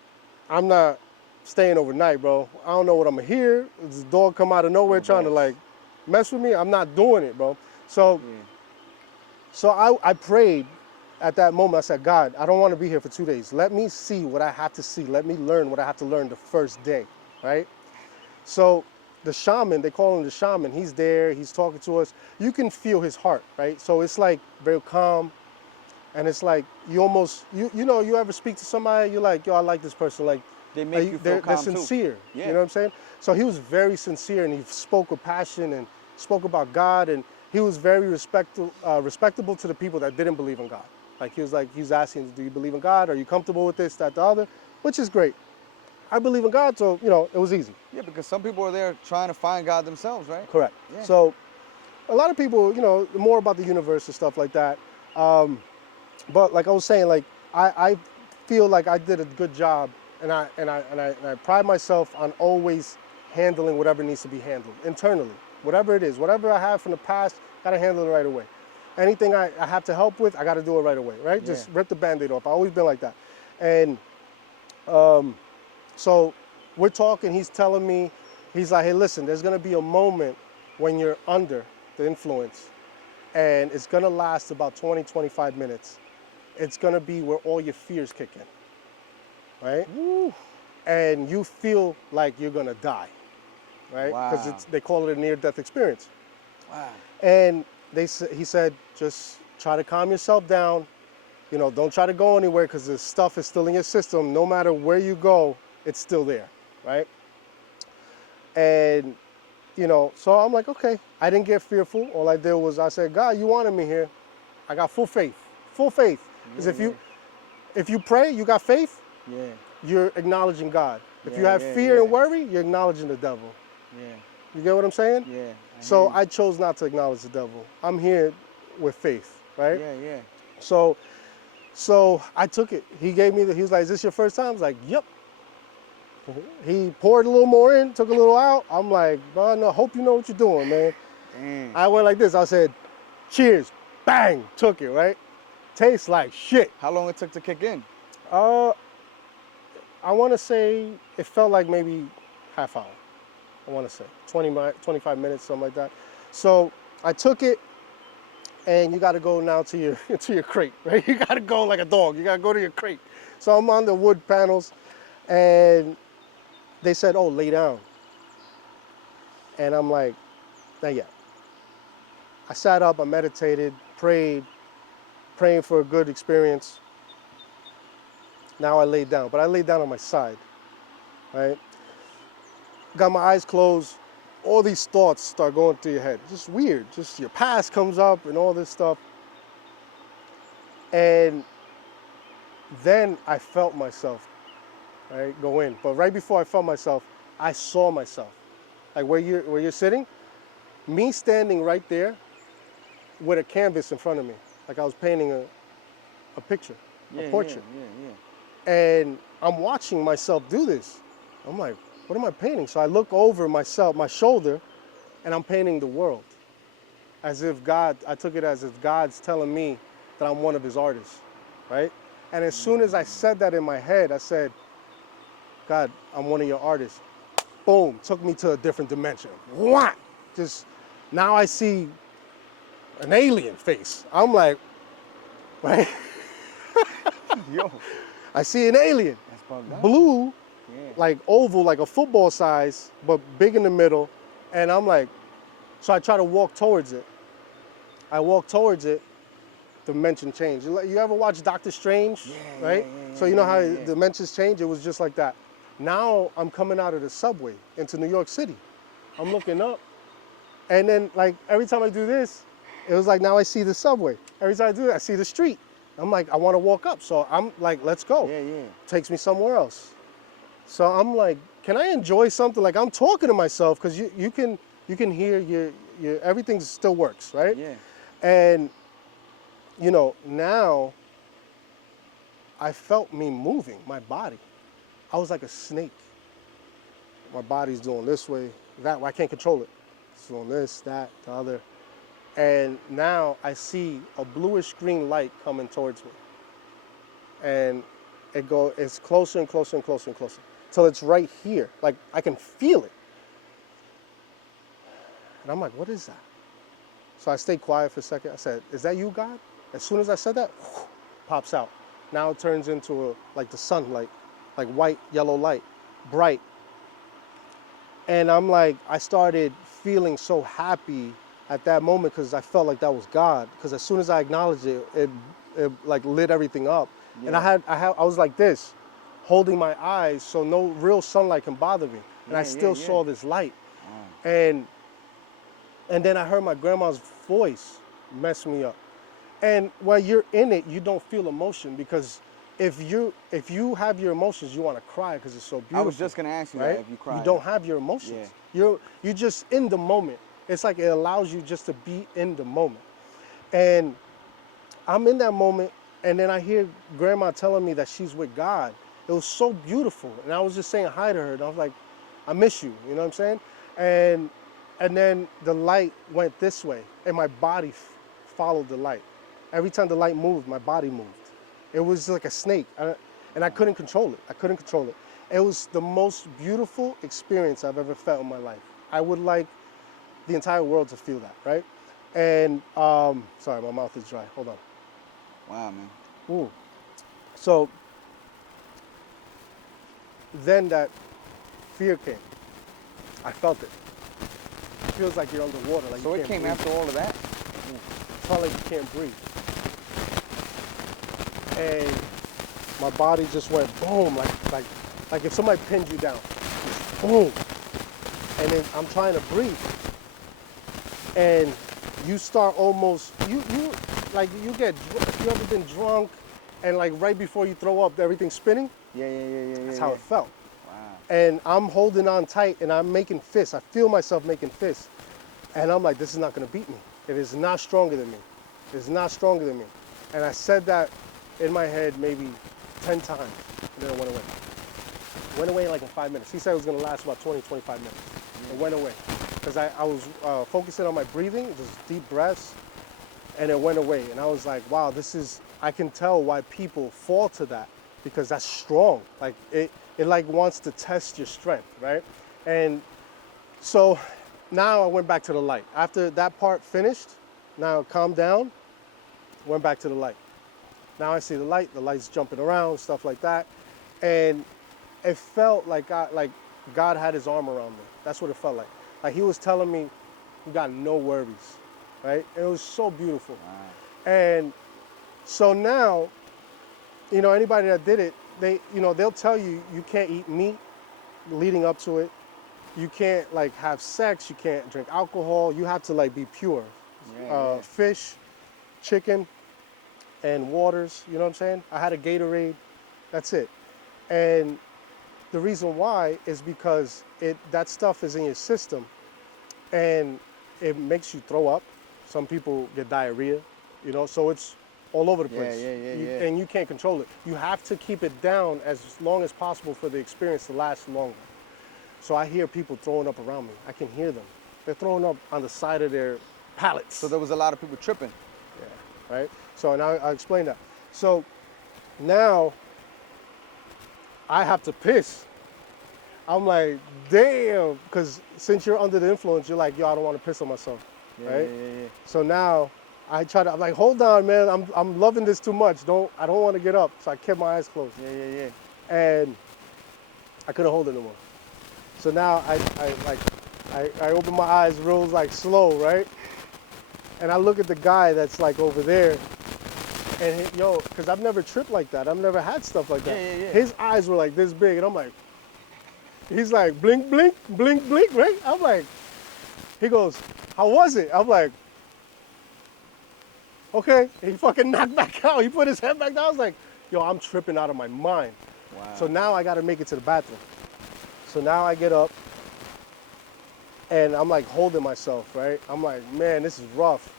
I'm not staying overnight, bro. I don't know what I'm gonna hear. This dog come out of nowhere trying to like mess with me. I'm not doing it, bro. So, I prayed at that moment. I said, God, I don't want to be here for 2 days. Let me see what I have to see. Let me learn what I have to learn the first day, right? So the shaman, they call him the shaman, he's there, he's talking to us. You can feel his heart, right? So it's like very calm, and it's like you almost, you know, you ever speak to somebody, you're like, yo, I like this person, like they make you feel calm they're sincere, too. Yeah. You know what I'm saying? So he was very sincere, and he spoke with passion and spoke about God, and he was very respectable to the people that didn't believe in God. Like he was asking, do you believe in God? Are you comfortable with this, that, the other? Which is great. I believe in God, so, you know, it was easy. Yeah, because some people are there trying to find God themselves, right? Correct. Yeah. So a lot of people, you know, more about the universe and stuff like that. But like I was saying, like I feel like I did a good job, and I pride myself on always handling whatever needs to be handled internally, whatever it is, whatever I have from the past, gotta handle it right away. Anything I have to help with, I gotta do it right away, right? Just rip the Band-Aid off. I've always been like that. And so we're talking, he's telling me, he's like, hey, listen, there's gonna be a moment when you're under the influence, and it's gonna last about 20, 25 minutes. It's gonna be where all your fears kick in, right? Woo. And you feel like you're gonna die, right? Because Wow. they call it a near-death experience. Wow. And he said, just try to calm yourself down. You know, don't try to go anywhere because the stuff is still in your system. No matter where you go, it's still there, right? And, you know, so I'm like, okay. I didn't get fearful. All I did was I said, God, you wanted me here. I got full faith. Full faith. Because if you pray, you got faith, you're acknowledging God. If you have fear and worry, you're acknowledging the devil. Yeah. You get what I'm saying? Yeah. So I chose not to acknowledge the devil. I'm here with faith, right? Yeah. So I took it. He gave me he was like, is this your first time? I was like, yep. He poured a little more in, took a little out. I'm like, bro, no, hope you know what you're doing, man. Damn. I went like this. I said, cheers, bang, took it, right? Tastes like shit. How long it took to kick in? I want to say it felt like maybe half hour. I want to say 25 minutes, something like that. So I took it, and you got to go now to your crate, right? You got to go like a dog. You got to go to your crate. So I'm on the wood panels, and they said, oh, lay down. And I'm like, not yet. I sat up, I meditated, praying for a good experience. Now I laid down, but I laid down on my side, right? Got my eyes closed. All these thoughts start going through your head. Just weird. Just your past comes up and all this stuff. And then I felt myself, right, go in. But right before I felt myself, I saw myself. Like where you're sitting, me standing right there with a canvas in front of me. Like I was painting a picture, a portrait. Yeah. And I'm watching myself do this. I'm like, what am I painting? So I look over myself, my shoulder, and I'm painting the world. As if I took it as if God's telling me that I'm one of his artists, right? And as soon as I said that in my head, I said, God, I'm one of your artists. Boom, took me to a different dimension. What? Just, now I see an alien face. I'm like, right? Yo, I see an alien. that's bugged out. Blue, Yeah. like oval, like a football size, but big in the middle. And I'm like, so I try to walk towards it. I walk towards it, dimension change. You ever watch Doctor Strange, Yeah, right? yeah, So you know how yeah. dimensions change? It was just like that. Now I'm coming out of the subway into New York City. I'm looking up, and then like every time I do this, it was like now I see the subway. Every time I do it, I see the street. I'm like, I want to walk up, so I'm like, let's go. Yeah. Takes me somewhere else. So I'm like, can I enjoy something? Like I'm talking to myself because you can hear your everything still works, right? Yeah. And you know, now I felt me moving my body. I was like a snake. My body's doing this way, that way. I can't control it. It's doing this, that, the other. And now I see a bluish green light coming towards me. And it's closer and closer and closer and closer. Till it's right here. Like I can feel it. And I'm like, what is that? So I stayed quiet for a second. I said, is that you, God? As soon as I said that, pops out. Now it turns into like the sunlight, like white, yellow light, bright. And I'm like, I started feeling so happy at that moment because I felt like that was God. Because as soon as I acknowledged it, it like lit everything up. Yeah. And I was like this, holding my eyes so no real sunlight can bother me. And I still saw this light. And then I heard my grandma's voice mess me up. And while you're in it, you don't feel emotion because if you have your emotions, you want to cry because it's so beautiful. I was just gonna ask you right? that if you cry. You don't have your emotions. You're just in the moment. It's like it allows you just to be in the moment. And I'm in that moment, and then I hear Grandma telling me that she's with God. It was so beautiful, and I was just saying hi to her, and I was like, I miss you. You know what I'm saying? And then the light went this way, and my body followed the light. Every time the light moved, my body moved. It was like a snake, and I couldn't control it. It was the most beautiful experience I've ever felt in my life. I would like the entire world to feel that, right? And, sorry, my mouth is dry, hold on. Wow, man. Ooh. So, then that fear came. I felt it. It feels like you're underwater, like So you it can't came breathe. after all of that? It felt like you can't breathe. And my body just went boom, like if somebody pinned you down, just boom. And then I'm trying to breathe. And you start almost, you ever been drunk and like right before you throw up, everything's spinning? Yeah. That's how it felt. Wow. And I'm holding on tight and I'm making fists. I feel myself making fists. And I'm like, this is not gonna beat me. It is not stronger than me. It is not stronger than me. And I said that in my head maybe 10 times, and then it went away. Went away in like in 5 minutes. He said it was gonna last about 20, 25 minutes. It went away. Because I was focusing on my breathing, just deep breaths, and it went away. And I was like, wow, I can tell why people fall to that, because that's strong. Like it like wants to test your strength, right? And so now I went back to the light. After that part finished, now calm down, went back to the light. Now I see the light's jumping around, stuff like that. And it felt like God had his arm around me. That's what it felt like. Like he was telling me, you got no worries, right? And it was so beautiful. Wow. And so now, you know, anybody that did it, they'll tell you, you can't eat meat leading up to it. You can't like have sex, you can't drink alcohol. You have to like be pure. Fish, chicken, and waters, you know what I'm saying? I had a Gatorade, that's it. And the reason why is because that stuff is in your system and it makes you throw up. Some people get diarrhea, you know, so it's all over the place. Yeah. And you can't control it. You have to keep it down as long as possible for the experience to last longer. So I hear people throwing up around me. I can hear them. They're throwing up on the side of their pallets. So there was a lot of people tripping. Yeah, right? So, and I'll explain that. So now I have to piss. I'm like, damn, because since you're under the influence, you're like, yo, I don't want to piss on myself, Yeah, right? yeah. So now I'm like, hold on, man, I'm loving this too much. I don't want to get up. So I kept my eyes closed. Yeah. And I couldn't hold it no more. So now I open my eyes real like slow, right? And I look at the guy that's like over there, and because I've never tripped like that. I've never had stuff like that. Yeah. His eyes were like this big, and I'm like, he's like, blink, blink, blink, blink, right? I'm like, he goes, how was it? I'm like, okay. And he fucking knocked back out. He put his head back down. I was like, yo, I'm tripping out of my mind. Wow. So now I got to make it to the bathroom. So now I get up, and I'm like holding myself, right? I'm like, man, this is rough.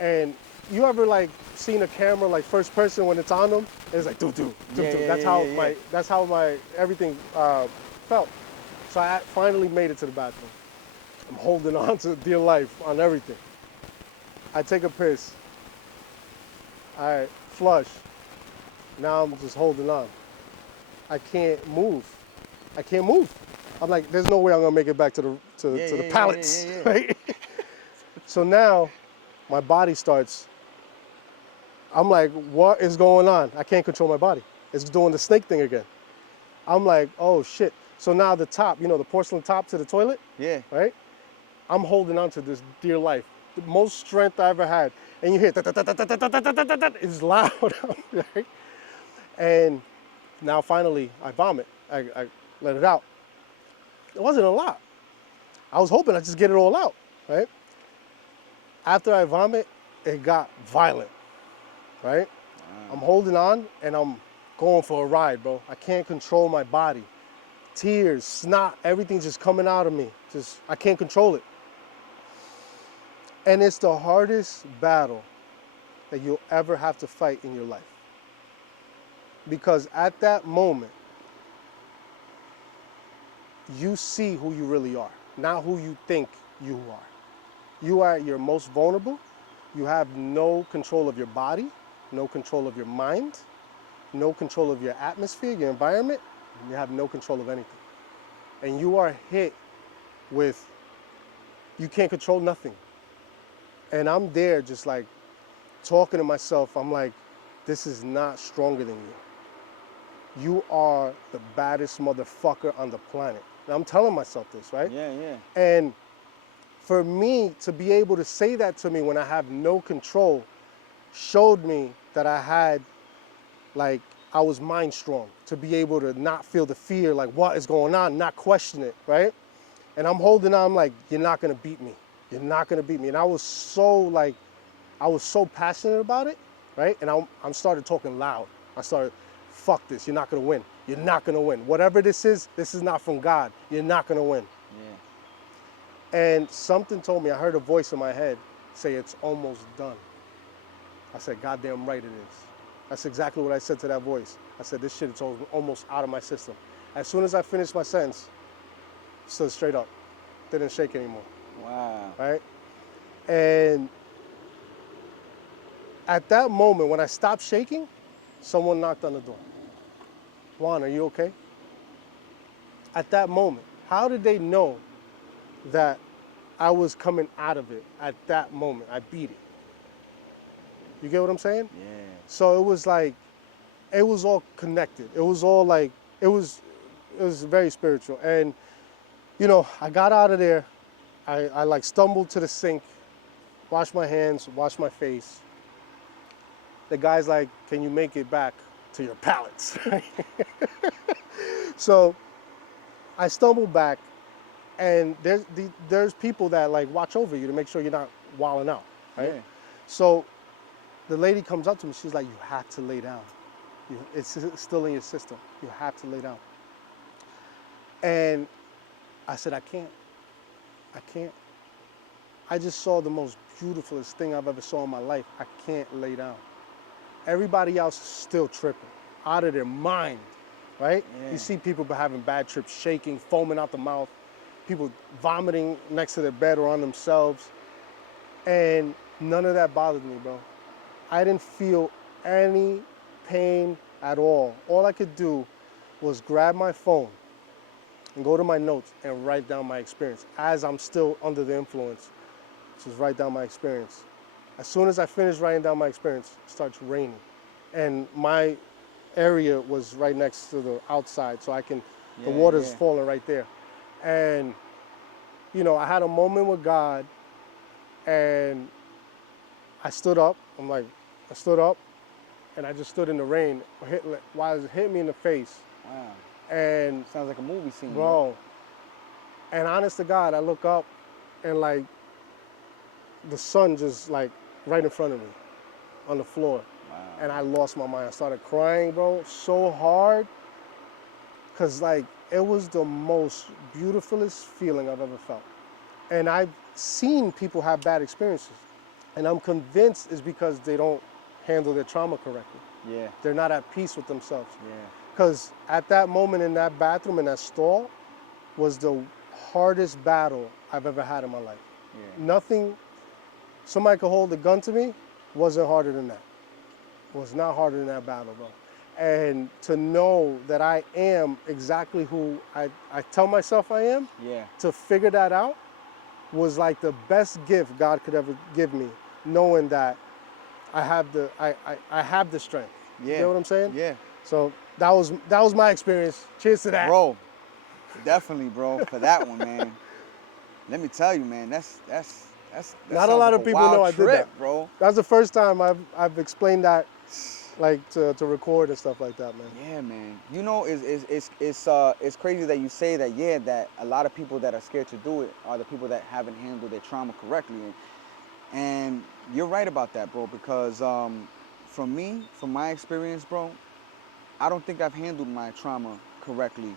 And you ever like seen a camera like first person when it's on them? It's like do. That's how my everything felt. So I finally made it to the bathroom. I'm holding on to dear life on everything. I take a piss. I flush. Now I'm just holding on. I can't move. I'm like, there's no way I'm gonna make it back to the pallets, right? So now my body starts. I'm like, what is going on? I can't control my body. It's doing the snake thing again. I'm like, oh shit. So now the top, the porcelain top to the toilet, Yeah. right? I'm holding on to this dear life. The most strength I ever had. And you hear, it's loud, right? And now finally I vomit. I let it out. It wasn't a lot. I was hoping I'd just get it all out, right? After I vomit, it got violent, right? Wow. I'm holding on and I'm going for a ride, bro. I can't control my body. Tears, snot, everything's just coming out of me. I can't control it. And it's the hardest battle that you'll ever have to fight in your life. Because at that moment, you see who you really are, not who you think you are. You are at your most vulnerable. You have no control of your body, no control of your mind, no control of your atmosphere, your environment. You have no control of anything. And you are hit with, you can't control nothing. And I'm there just like talking to myself. I'm like, this is not stronger than you. You are the baddest motherfucker on the planet. And I'm telling myself this, right? Yeah. And for me to be able to say that to me when I have no control showed me that I was mind strong, to be able to not feel the fear, like what is going on, not question it, right? And I'm holding on, I'm like, you're not gonna beat me. You're not gonna beat me. And I was so passionate about it, right? And I started talking loud. I started, fuck this, you're not gonna win. You're not gonna win. Whatever this is not from God. You're not gonna win. Yeah. And something told me, I heard a voice in my head say, it's almost done. I said, goddamn right it is. That's exactly what I said to that voice. I said, this shit is almost out of my system. As soon as I finished my sentence, stood straight up. Didn't shake anymore. Wow. Right? And at that moment, when I stopped shaking, someone knocked on the door. Juan, are you okay? At that moment, how did they know that I was coming out of it at that moment? I beat it. You get what I'm saying? Yeah. So it was like, it was all connected. It was all like, it was very spiritual. And, I got out of there. I like stumbled to the sink, washed my hands, washed my face. The guy's like, can you make it back to your pallets? So I stumbled back, and there's people that like watch over you to make sure you're not wilding out, right? Yeah. So the lady comes up to me, she's like, you have to lay down. It's still in your system. You have to lay down. And I said, I can't. I just saw the most beautifulest thing I've ever saw in my life. I can't lay down. Everybody else is still tripping, out of their mind, right? Yeah. You see people having bad trips, shaking, foaming out the mouth, people vomiting next to their bed or on themselves. And none of that bothered me, bro. I didn't feel any pain at all. All I could do was grab my phone and go to my notes and write down my experience as I'm still under the influence. Just write down my experience. As soon as I finished writing down my experience, it starts raining. And my area was right next to the outside, so the water's falling right there. And, I had a moment with God, and I stood up. I stood up, and I just stood in the rain while it hit me in the face. Wow. And Sounds like a movie scene. bro, and honest to God, I look up, and like the sun just like right in front of me on the floor. Wow. And I lost my mind. I started crying, bro, so hard, because like it was the most beautifulest feeling I've ever felt. And I've seen people have bad experiences, and I'm convinced it's because they don't handle their trauma correctly. Yeah. They're not at peace with themselves. Yeah. Because at that moment in that bathroom, in that stall, was the hardest battle I've ever had in my life. Yeah. Nothing, somebody could hold a gun to me, wasn't harder than that. Was not harder than that battle, bro. And to know that I am exactly who I tell myself I am, Yeah. to figure that out was like the best gift God could ever give me, knowing that I have the strength. Yeah. You know what I'm saying? Yeah. So that was my experience. Cheers to that. Bro, definitely, bro, for that one, man. Let me tell you, man, that Not a lot of people know I did that, bro. That's the first time I've explained that, like to record and stuff like that, man. Yeah, man. It's crazy that you say that. Yeah, that a lot of people that are scared to do it are the people that haven't handled their trauma correctly, and you're right about that, bro. Because from my experience, bro, I don't think I've handled my trauma correctly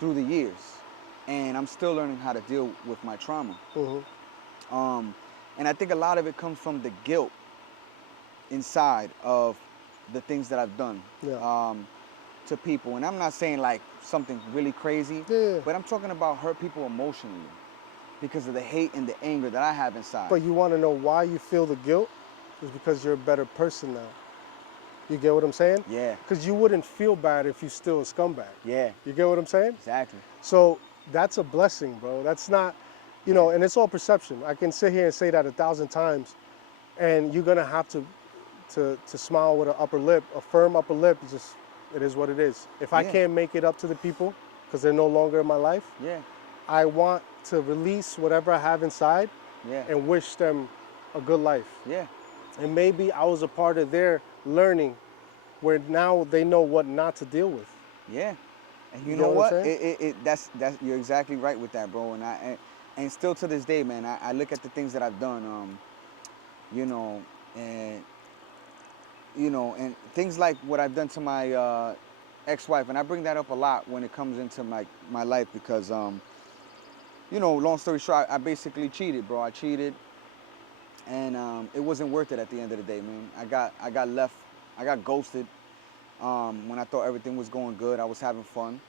through the years, and I'm still learning how to deal with my trauma. Mm-hmm. And I think a lot of it comes from the guilt inside of the things that I've done to people. And I'm not saying like something really crazy, but I'm talking about hurt people emotionally because of the hate and the anger that I have inside. But you want to know why you feel the guilt? It's because you're a better person now. You get what I'm saying? Yeah. Because you wouldn't feel bad if you still a scumbag. Yeah. You get what I'm saying? Exactly. So that's a blessing, bro. That's not, and it's all perception. I can sit here and say that 1,000 times, and you're gonna have to smile with an upper lip, a firm upper lip. It is what it is. If I can't make it up to the people because they're no longer in my life, I want to release whatever I have inside and wish them a good life. Yeah. And maybe I was a part of their learning where now they know what not to deal with. Yeah. And you know know what? what That's you're exactly right with that, bro. And still to this day, man, I look at the things that I've done, and things like what I've done to my ex-wife, and I bring that up a lot when it comes into my life because, long story short, I basically cheated, bro. I cheated, and it wasn't worth it at the end of the day, man. I got left, I got ghosted when I thought everything was going good. I was having fun,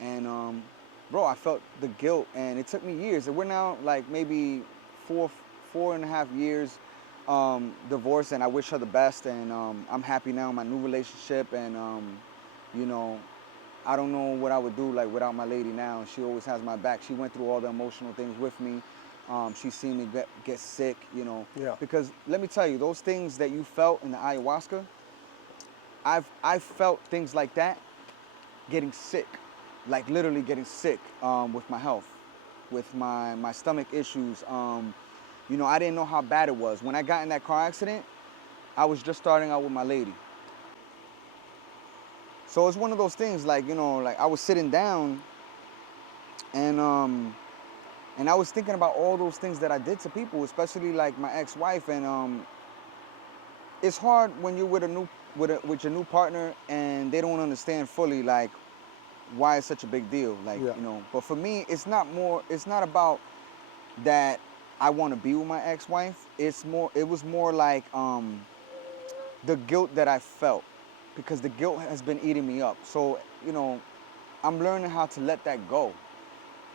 and bro, I felt the guilt, and it took me years. And we're now like maybe four and a half years divorced, and I wish her the best, and I'm happy now in my new relationship, and I don't know what I would do like without my lady now. She always has my back. She went through all the emotional things with me. She's seen me get sick, because let me tell you, those things that you felt in the ayahuasca, I've felt things like that, getting sick, like literally getting sick with my health, with my stomach issues. I didn't know how bad it was. When I got in that car accident, I was just starting out with my lady. So it's one of those things like I was sitting down and I was thinking about all those things that I did to people, especially like my ex-wife. And it's hard when you're with your new partner and they don't understand fully like why it's such a big deal. But for me, it's not about that I want to be with my ex-wife. It was more like the guilt that I felt, because the guilt has been eating me up. So, I'm learning how to let that go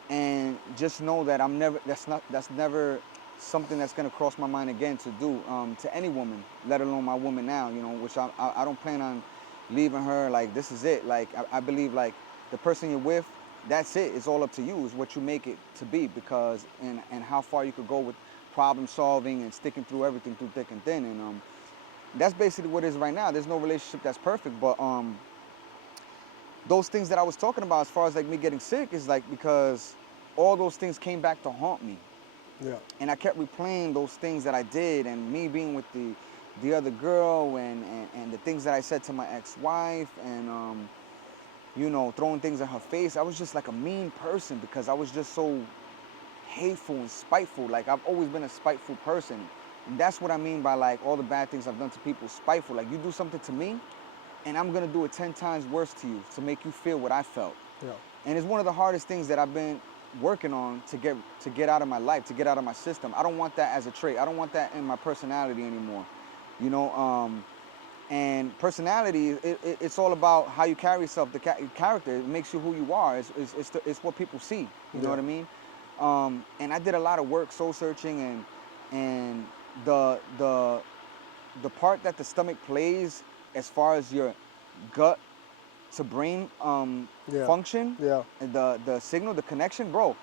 and just know that that's never something that's gonna cross my mind again to do to any woman, let alone my woman now, you know, which I don't plan on leaving her like this is it. Like I believe like the person you're with, that's it. It's all up to you. It's what you make it to be, because and how far you could go with problem solving and sticking through everything through thick and thin. And that's basically what it is right now. There's no relationship that's perfect, but those things that I was talking about as far as like me getting sick is like because all those things came back to haunt me. Yeah. And I kept replaying those things that I did, and me being with the other girl, and the things that I said to my ex-wife, and you know, throwing things in her face. I was just like a mean person because I was just so hateful and spiteful. Like I've always been a spiteful person. And that's what I mean by like all the bad things I've done to people, spiteful. Like you do something to me, and I'm gonna do it 10 times worse to you to make you feel what I felt. Yeah. And it's one of the hardest things that I've been working on to get out of my life, to get out of my system. I don't want that as a trait. I don't want that in my personality anymore. You know, and personality, it's all about how you carry yourself, the character. It makes you who you are. It's what people see. You know what I mean? And I did a lot of work, soul searching, and the part that the stomach plays as far as your gut to brain function, the signal, the connection, bro,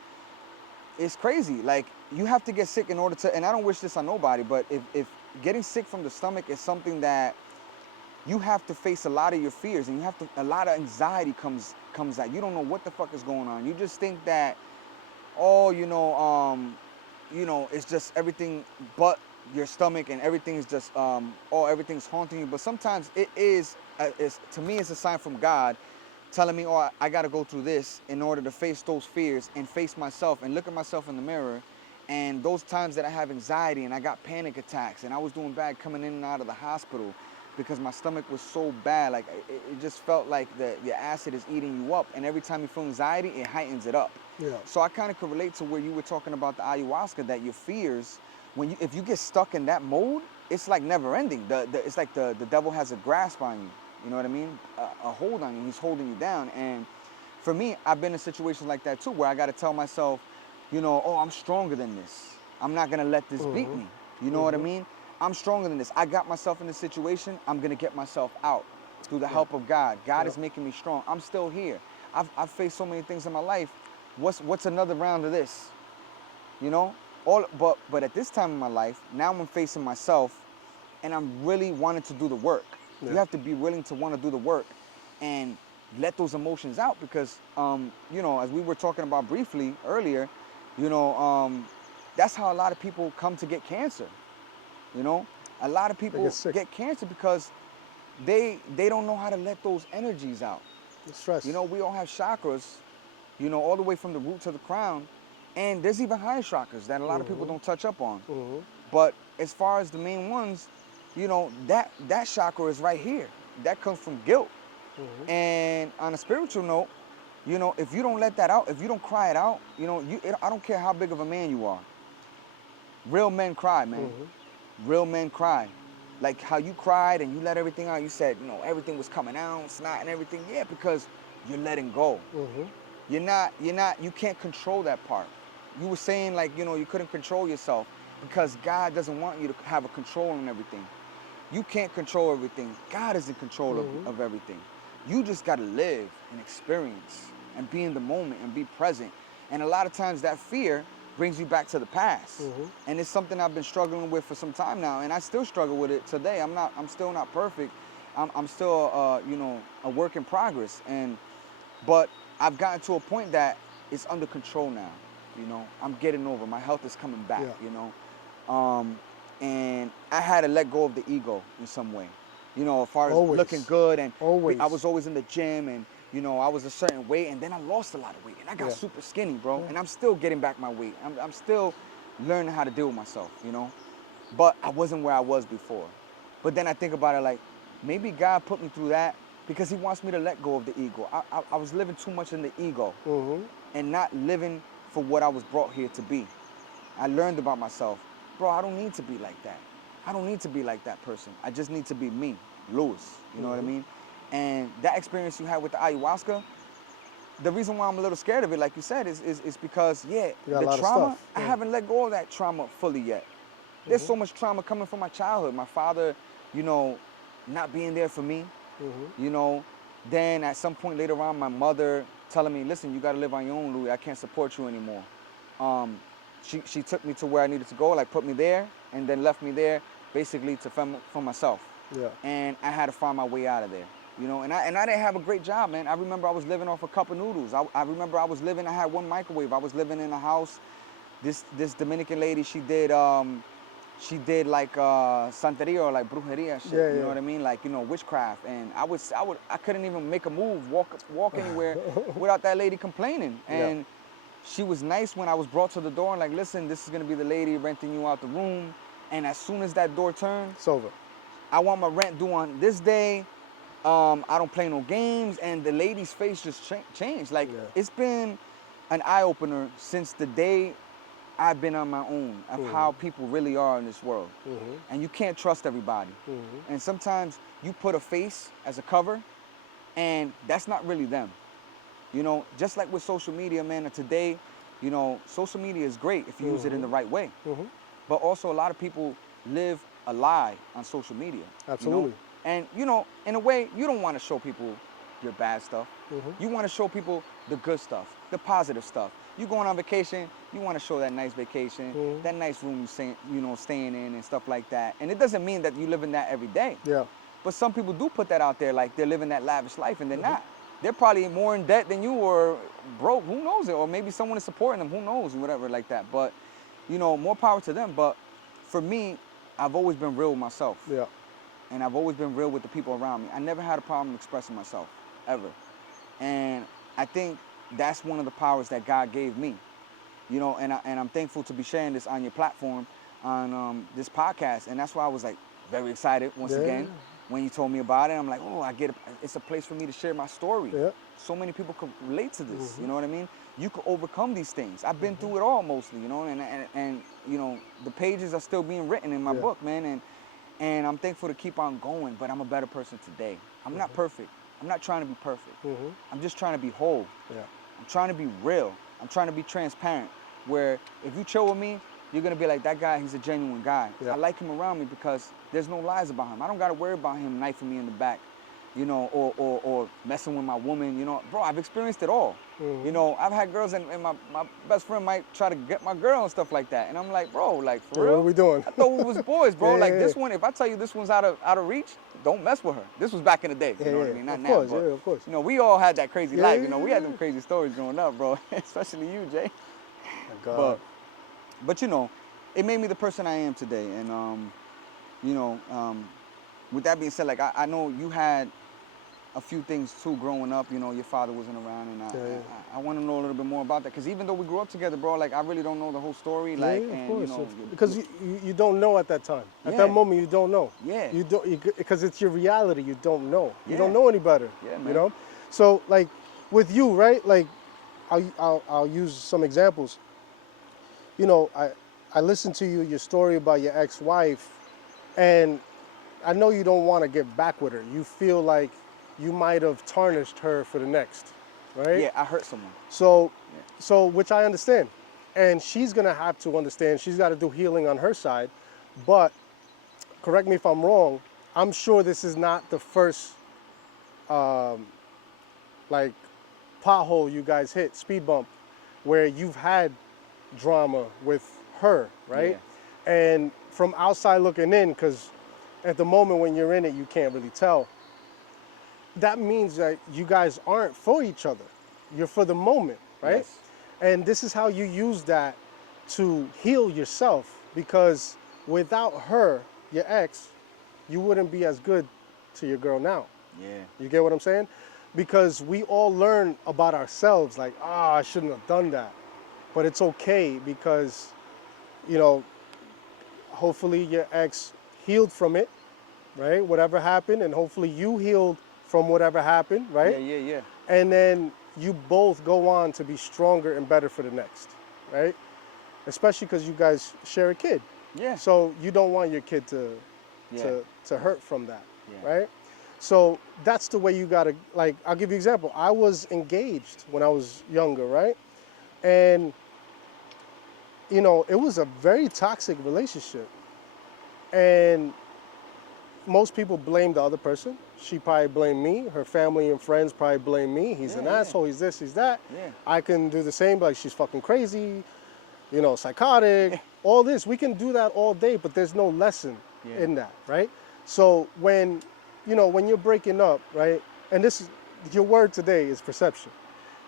it's crazy. Like you have to get sick in order to, and I don't wish this on nobody, but if getting sick from the stomach is something that you have to face a lot of your fears, and a lot of anxiety comes out. You don't know what the fuck is going on. You just think that, oh, you know, it's just everything but your stomach, and everything is just, everything's haunting you. But sometimes it is, to me, it's a sign from God telling me, oh, I got to go through this in order to face those fears and face myself and look at myself in the mirror. And those times that I have anxiety and I got panic attacks and I was doing bad coming in and out of the hospital because my stomach was so bad, like it just felt like the acid is eating you up. And every time you feel anxiety, it heightens it up. Yeah. So I kind of could relate to where you were talking about the ayahuasca, that your fears, if you get stuck in that mode, it's like never ending. It's like the devil has a grasp on you. You know what I mean? A hold on you. He's holding you down. And for me, I've been in situations like that too, where I got to tell myself, you know, oh, I'm stronger than this. I'm not gonna let this beat me. You know what I mean? I'm stronger than this. I got myself in this situation. I'm gonna get myself out through the help of God. God is making me strong. I'm still here. I've faced so many things in my life. What's another round of this? You know? But at this time in my life, now I'm facing myself, and I'm really wanting to do the work. Yeah. You have to be willing to want to do the work and let those emotions out, because you know, as we were talking about briefly earlier, you know, that's how a lot of people come to get cancer. You know, a lot of people get cancer because they don't know how to let those energies out. The stress. You know, we all have chakras, you know, all the way from the root to the crown, and there's even higher chakras that a lot of people don't touch up on. But as far as the main ones, you know, that chakra is right here. That comes from guilt. And on a spiritual note, you know, if you don't let that out, if you don't cry it out, you know, I don't care how big of a man you are. Real men cry, man. Real men cry. Like how you cried and you let everything out. You said, you know, everything was coming out, snot and everything. Yeah, because you're letting go. You can't control that part. You were saying, like, you know, you couldn't control yourself because God doesn't want you to have a control on everything. You can't control everything. God is in control of everything. You just got to live and experience and be in the moment and be present. And a lot of times that fear brings you back to the past. And it's something I've been struggling with for some time now, and I still struggle with it today. I'm still not perfect. I'm still, you know, a work in progress. But I've gotten to a point that it's under control now. You know, I'm getting over. My health is coming back. You know, and I had to let go of the ego in some way. You know, as far as looking good, and I was always in the gym, and you know, I was a certain weight, and then I lost a lot of weight, and I got super skinny, bro. And I'm still getting back my weight. I'm still learning how to deal with myself, you know. But I wasn't where I was before. But then I think about it like, maybe God put me through that because He wants me to let go of the ego. I was living too much in the ego and not living for what I was brought here to be. I learned about myself. Bro, I don't need to be like that. I don't need to be like that person. I just need to be me, Louis. You know what I mean? And that experience you had with the ayahuasca, the reason why I'm a little scared of it, like you said, is because, yeah, You got a the lot of trauma, stuff. I Yeah. haven't let go of that trauma fully yet. There's so much trauma coming from my childhood. My father, you know, not being there for me, you know. Then at some point later on, my mother telling me, listen, you got to live on your own, Louis. I can't support you anymore. She took me to where I needed to go, like put me there, and then left me there basically to fend for myself. Yeah. And I had to find my way out of there, you know. And I didn't have a great job, man. I remember I was living off a cup of noodles. I remember I had one microwave. I was living in a house. This Dominican lady, she did like santeria or like brujeria shit. Yeah, you know yeah. what I mean? Like, you know, witchcraft. And I couldn't even make a move, walk anywhere without that lady complaining. And she was nice when I was brought to the door and like, listen, this is gonna be the lady renting you out the room. And as soon as that door turned, It's over. I want my rent due on this day. I don't play no games. And the lady's face just changed. Like, it's been an eye-opener since the day I've been on my own of how people really are in this world. And you can't trust everybody. And sometimes you put a face as a cover, and that's not really them. You know, just like with social media, man, today, you know, social media is great if you use it in the right way. But also a lot of people live a lie on social media. Absolutely. You know? And, you know, in a way, you don't want to show people your bad stuff. You want to show people the good stuff, the positive stuff. You going on vacation, you want to show that nice vacation, that nice room you staying in and stuff like that. And it doesn't mean that you live in that every day. Yeah. But some people do put that out there, like they're living that lavish life, and they're not. They're probably more in debt than you, or broke, who knows it, or maybe someone is supporting them, who knows, whatever like that. But, you know, more power to them. But for me, I've always been real with myself. Yeah. And I've always been real with the people around me. I never had a problem expressing myself, ever. And I think that's one of the powers that God gave me. You know, and I'm thankful to be sharing this on your platform, on this podcast. And that's why I was like very excited once again when you told me about it. I'm like, oh, it's a place for me to share my story. Yeah. So many people could relate to this, you know what I mean? You could overcome these things. I've been through it all mostly, you know, and you know, the pages are still being written in my book, man, and I'm thankful to keep on going, but I'm a better person today. I'm not perfect. I'm not trying to be perfect. I'm just trying to be whole. Yeah. I'm trying to be real. I'm trying to be transparent, where if you chill with me, you're gonna be like, that guy, he's a genuine guy. Yeah. I like him around me because there's no lies about him. I don't gotta worry about him knifing me in the back, you know, or messing with my woman, you know. Bro, I've experienced it all. You know, I've had girls and my best friend might try to get my girl and stuff like that. And I'm like, bro, like, for real? What are we doing? I thought we was boys, bro. Yeah, Like, yeah, this one, if I tell you this one's out of reach, don't mess with her. This was back in the day, you know what I mean? Not Of now, course, but, of course. you know, we all had that crazy life. You know, we had Yeah. them crazy stories growing up, bro. Especially you, Jay. My God. But you know, it made me the person I am today. And you know, with that being said, like I know you had a few things too growing up. You know, your father wasn't around, and I want to know a little bit more about that, because even though we grew up together, bro, like I really don't know the whole story. Like, yeah, of and course. you know, Because you don't know at that time. At Yeah. that moment, you don't know. Yeah. You don't, because it's your reality. You don't know. You Yeah. don't know any better. Yeah, You man. know. So like with you, right? Like I'll use some examples. You know, I listened to your story about your ex-wife, and I know you don't want to get back with her. You feel like you might have tarnished her for the next, right? yeah, I hurt someone. So which I understand. And she's going to have to understand. She's got to do healing on her side. But correct me if I'm wrong, I'm sure this is not the first like pothole you guys hit, speed bump, where you've had drama with her, right? Yeah. And from outside looking in, because at the moment when you're in it, you can't really tell. That means that you guys aren't for each other. You're for the moment, right? Yes. And this is how you use that to heal yourself, because without her, your ex, you wouldn't be as good to your girl now. Yeah. You get what I'm saying? Because we all learn about ourselves, like, I shouldn't have done that. But it's okay, because, you know, hopefully your ex healed from it, right? Whatever happened, and hopefully you healed from whatever happened, right? Yeah. And then you both go on to be stronger and better for the next, right? Especially because you guys share a kid. Yeah. So you don't want your kid to Yeah. hurt from that, Yeah. right? So that's the way you gotta, like, I'll give you an example. I was engaged when I was younger, right? And, it was a very toxic relationship. And most people blame the other person. She probably blamed me. Her family and friends probably blame me. He's an Yeah, asshole. He's this, he's that. yeah, I can do the same, like she's fucking crazy, psychotic, all this. We can do that all day, but there's no lesson yeah, in that, right? So when you're breaking up, right? And this is your word today is perception.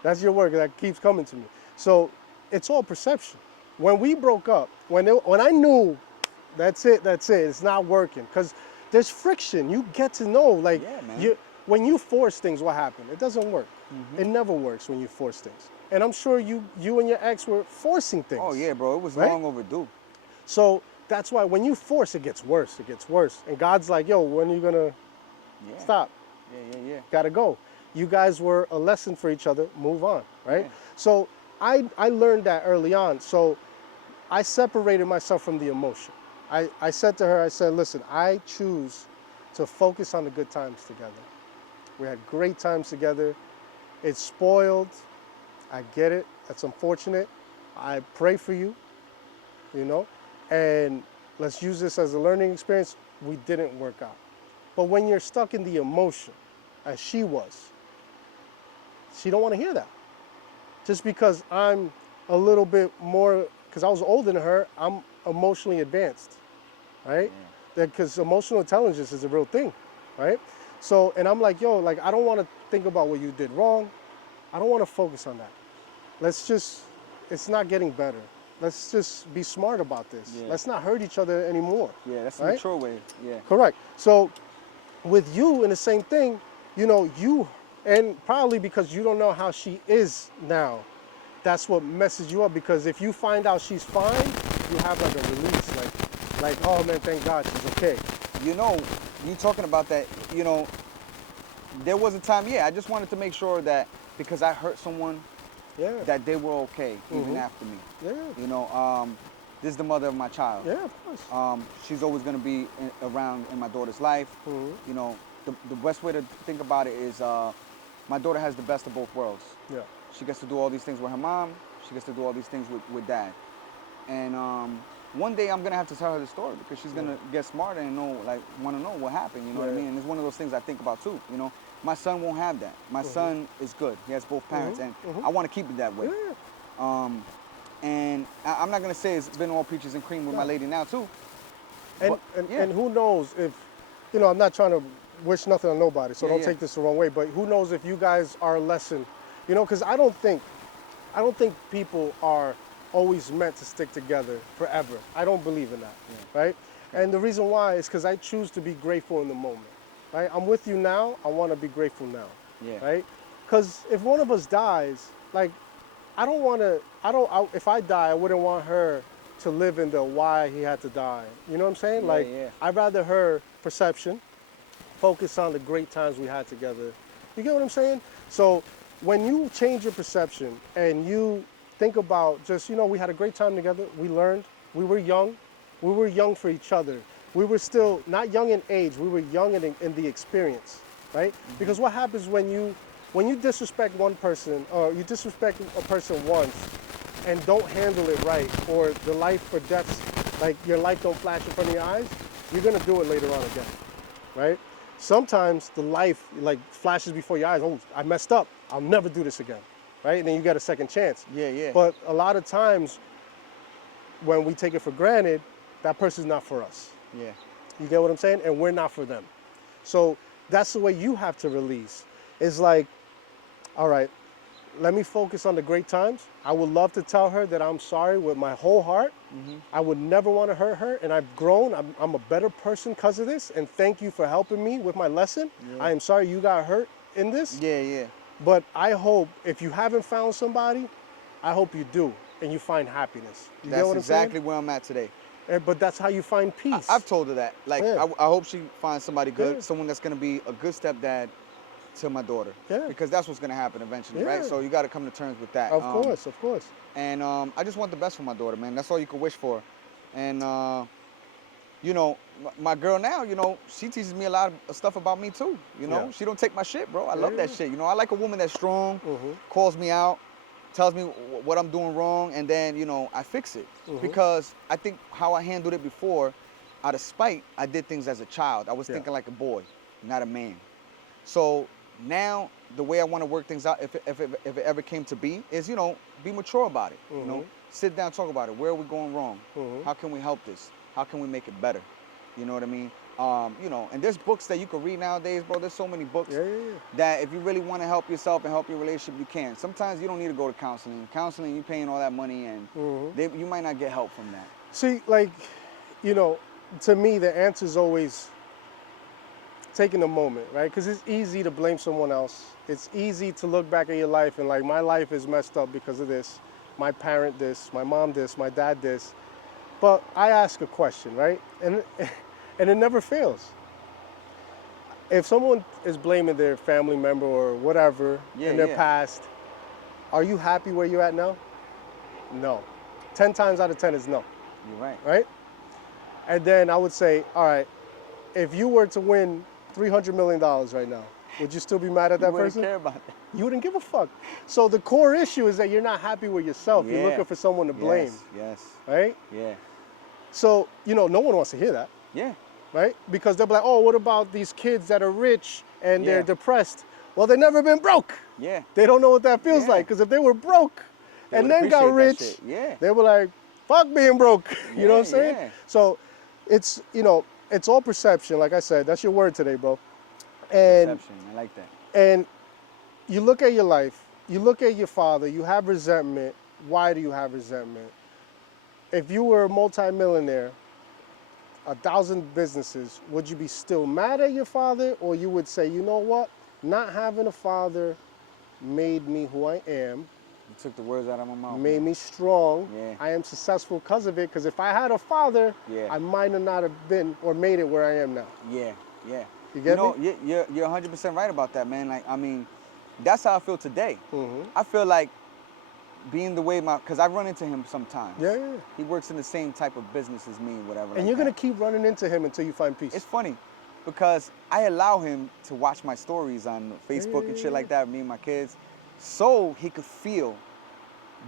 That's your word that keeps coming to me. So it's all perception. When we broke up, when I knew that's it, it's not working, because there's friction. You get to know, like, yeah, man. when you force things, what happened? It doesn't work. Mm-hmm. It never works when you force things. And I'm sure you and your ex were forcing things. Oh yeah, bro. It was right? long overdue. So that's why when you force, it gets worse. It gets worse. And God's like, yo, when are you gonna Yeah. stop? Yeah. Gotta go. You guys were a lesson for each other. Move on, right? Yeah. So I learned that early on. So I separated myself from the emotion. I said to her, I said, listen, I choose to focus on the good times together. We had great times together. It's spoiled. I get it. That's unfortunate. I pray for you, and let's use this as a learning experience. We didn't work out. But when you're stuck in the emotion, as she was, she don't want to hear that. Just because I'm a little bit more, because I was older than her, I'm emotionally advanced, right? Because emotional intelligence is a real thing, right? So, and I'm like, yo, like, I don't want to think about what you did wrong. I don't want to focus on that. It's not getting better. Let's just be smart about this. Yeah. Let's not hurt each other anymore. Yeah, that's the right? mature way. Yeah. Correct. So with you in the same thing, you, and probably because you don't know how she is now, that's what messes you up, because if you find out she's fine, you have like a release, like, oh man, thank God she's okay. You talking about that, there was a time, I just wanted to make sure that because I hurt someone, Yeah. that they were okay even after me. Yeah. This is the mother of my child. Yeah, of course. She's always going to be around in my daughter's life. The best way to think about it is my daughter has the best of both worlds. Yeah. She gets to do all these things with her mom. She gets to do all these things with dad. And one day I'm going to have to tell her the story, because she's going to get smarter and want to know what happened, you know what I mean? And it's one of those things I think about too, My son won't have that. My son is good. He has both parents, and I want to keep it that way. Yeah. And I'm not going to say it's been all peaches and cream with my lady now too. And who knows if, I'm not trying to wish nothing on nobody, so don't take this the wrong way, but who knows if you guys are a lesson, because I don't think people are always meant to stick together forever. I don't believe in that, right? And the reason why is because I choose to be grateful in the moment, right? I'm with you now, I want to be grateful now, right? Because if one of us dies, like, if I die, I wouldn't want her to live in the why he had to die. You know what I'm saying? I'd rather her perception focus on the great times we had together. You get what I'm saying? So when you change your perception and you think about just, we had a great time together, we learned, we were young for each other. We were still not young in age, we were young in the experience, right? Because what happens when you disrespect one person, or you disrespect a person once and don't handle it right, or the life or death, like your life don't flash in front of your eyes, you're gonna do it later on again, right? Sometimes the life like flashes before your eyes, oh, I messed up, I'll never do this again, right? And then you get a second chance. Yeah. But a lot of times when we take it for granted, that person's not for us. Yeah. You get what I'm saying? And we're not for them. So that's the way you have to release. It's like, all right, let me focus on the great times. I would love to tell her that I'm sorry with my whole heart. I would never want to hurt her, and I've grown. I'm a better person because of this, and thank you for helping me with my lesson. I am sorry you got hurt in this. Yeah. But I hope if you haven't found somebody, I hope you do, and you find happiness. You That's get what exactly I'm where I'm at today. saying? But that's how you find peace. I've told her that. Like, Yeah. I hope she finds somebody good, Yeah. someone that's going to be a good stepdad to my daughter. Yeah. Because that's what's going to happen eventually, right? Yeah. So you got to come to terms with that. Of course. And I just want the best for my daughter, man. That's all you can wish for. And, you know, my girl now, you know, she teaches me a lot of stuff about me too. You know, Yeah. she don't take my shit, bro. I Yeah, love yeah, that yeah. shit. You know, I like a woman that's strong, Mm-hmm. calls me out, tells me what I'm doing wrong, and then, you know, I fix it. Mm-hmm. Because I think how I handled it before, out of spite, I did things as a child. I was Yeah. thinking like a boy, not a man. So now the way I want to work things out, if it ever came to be, is, you know, be mature about it. You know, sit down, talk about it. Where are we going wrong? Mhm. How can we help this? How can we make it better? You know what I mean? You know, and there's books that you can read nowadays, bro. There's so many books Yeah, yeah, yeah. that if you really want to help yourself and help your relationship, you can. Sometimes you don't need to go to counseling. Counseling, you're paying all that money, and you might not get help from that. See, like, you know, to me, the answer is always taking a moment, right? Because it's easy to blame someone else. It's easy to look back at your life and like, my life is messed up because of this. My parent this, my mom this, my dad this. But I ask a question, right? And and it never fails. If someone is blaming their family member or whatever Yeah, in their yeah. past, are you happy where you're at now? No. 10 times out of 10 is no, You're right. right? And then I would say, all right, if you were to win $300 million right now, would you still be mad at You that wouldn't person? care about that. You wouldn't give a fuck. So the core issue is that you're not happy with yourself. You're Yeah. looking for someone to blame, Yes. right? Yeah. So, you know, no one wants to hear that, Yeah. right? Because they'll be like, oh, what about these kids that are rich and they're Yeah. depressed? Well, they've never been broke. Yeah. They don't know what that feels Yeah. like. Because if they were broke They and would then got appreciate that rich, shit. Yeah. they were like, fuck being broke. You know what I'm saying? Yeah. So it's, you know, it's all perception. Like I said, that's your word today, bro. And Perception. I like that. and you look at your life, you look at your father, you have resentment. Why do you have resentment? If you were a multimillionaire, 1,000 businesses, would you be still mad at your father, or you would say, you know what, not having a father made me who I am, You took the words out of my mouth. made man. me strong. Yeah. I am successful because of it. Because if I had a father, Yeah. I might have not have been or made it where I am now. Yeah. Yeah. You get know, me? you're 100% right about that, man. Like, I mean, that's how I feel today. Mm-hmm. I feel like being the way because I run into him sometimes. Yeah, yeah. He works in the same type of business as me, whatever. And like you're that. gonna keep running into him until you find peace. It's funny because I allow him to watch my stories on Facebook and shit like that, me and my kids, so he could feel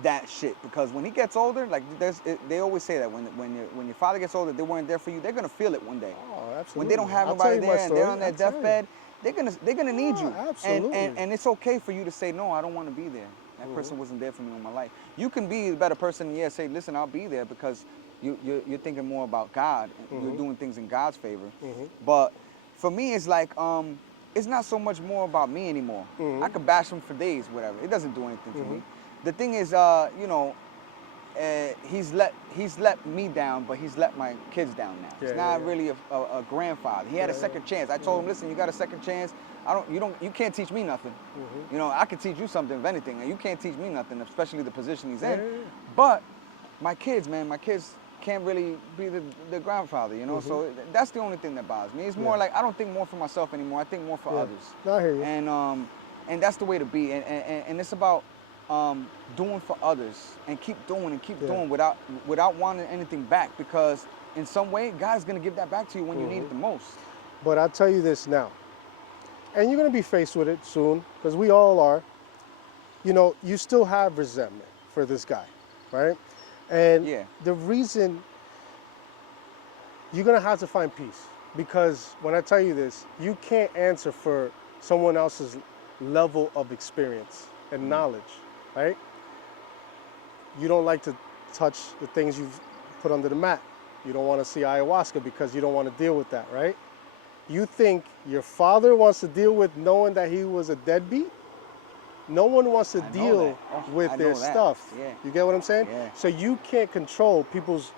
that shit. Because when he gets older, like they always say that when your father gets older, they weren't there for you. They're gonna feel it one day. Oh, absolutely. When they don't have I'll tell nobody you my there and they're story. on their I'll tell you. deathbed, they're gonna need you. Absolutely. And it's okay for you to say no. I don't want to be there. That person wasn't there for me in my life. You can be a better person. Yeah, say listen, I'll be there because you're thinking more about God. And You're doing things in God's favor. But for me, it's like it's not so much more about me anymore. I could bash him for days, whatever. It doesn't do anything to me. The thing is, you know. He's let me down, but he's let my kids down now. He's not really a grandfather. He had a second chance. I told him, listen, you got a second chance. You can't teach me nothing. You know, I could teach you something, if anything, and you can't teach me nothing, especially the position he's in. But my kids, man, can't really be the grandfather, you know. So that's the only thing that bothers me. It's more like I don't think more for myself anymore. I think more for others. I hear you. And that's the way to be. And it's about doing for others and keep doing without wanting anything back, because in some way God's gonna give that back to you when you need it the most. But I'll tell you this now, and you're gonna be faced with it soon, because we all are. You know, you still have resentment for this guy, right? And the reason you're gonna have to find peace, because when I tell you this, you can't answer for someone else's level of experience and knowledge, right? You don't like to touch the things you've put under the mat. You don't want to see ayahuasca because you don't want to deal with that, right? You think your father wants to deal with knowing that he was a deadbeat? No one wants to deal with their stuff. Yeah. You get what I'm saying? Yeah. So you can't control people's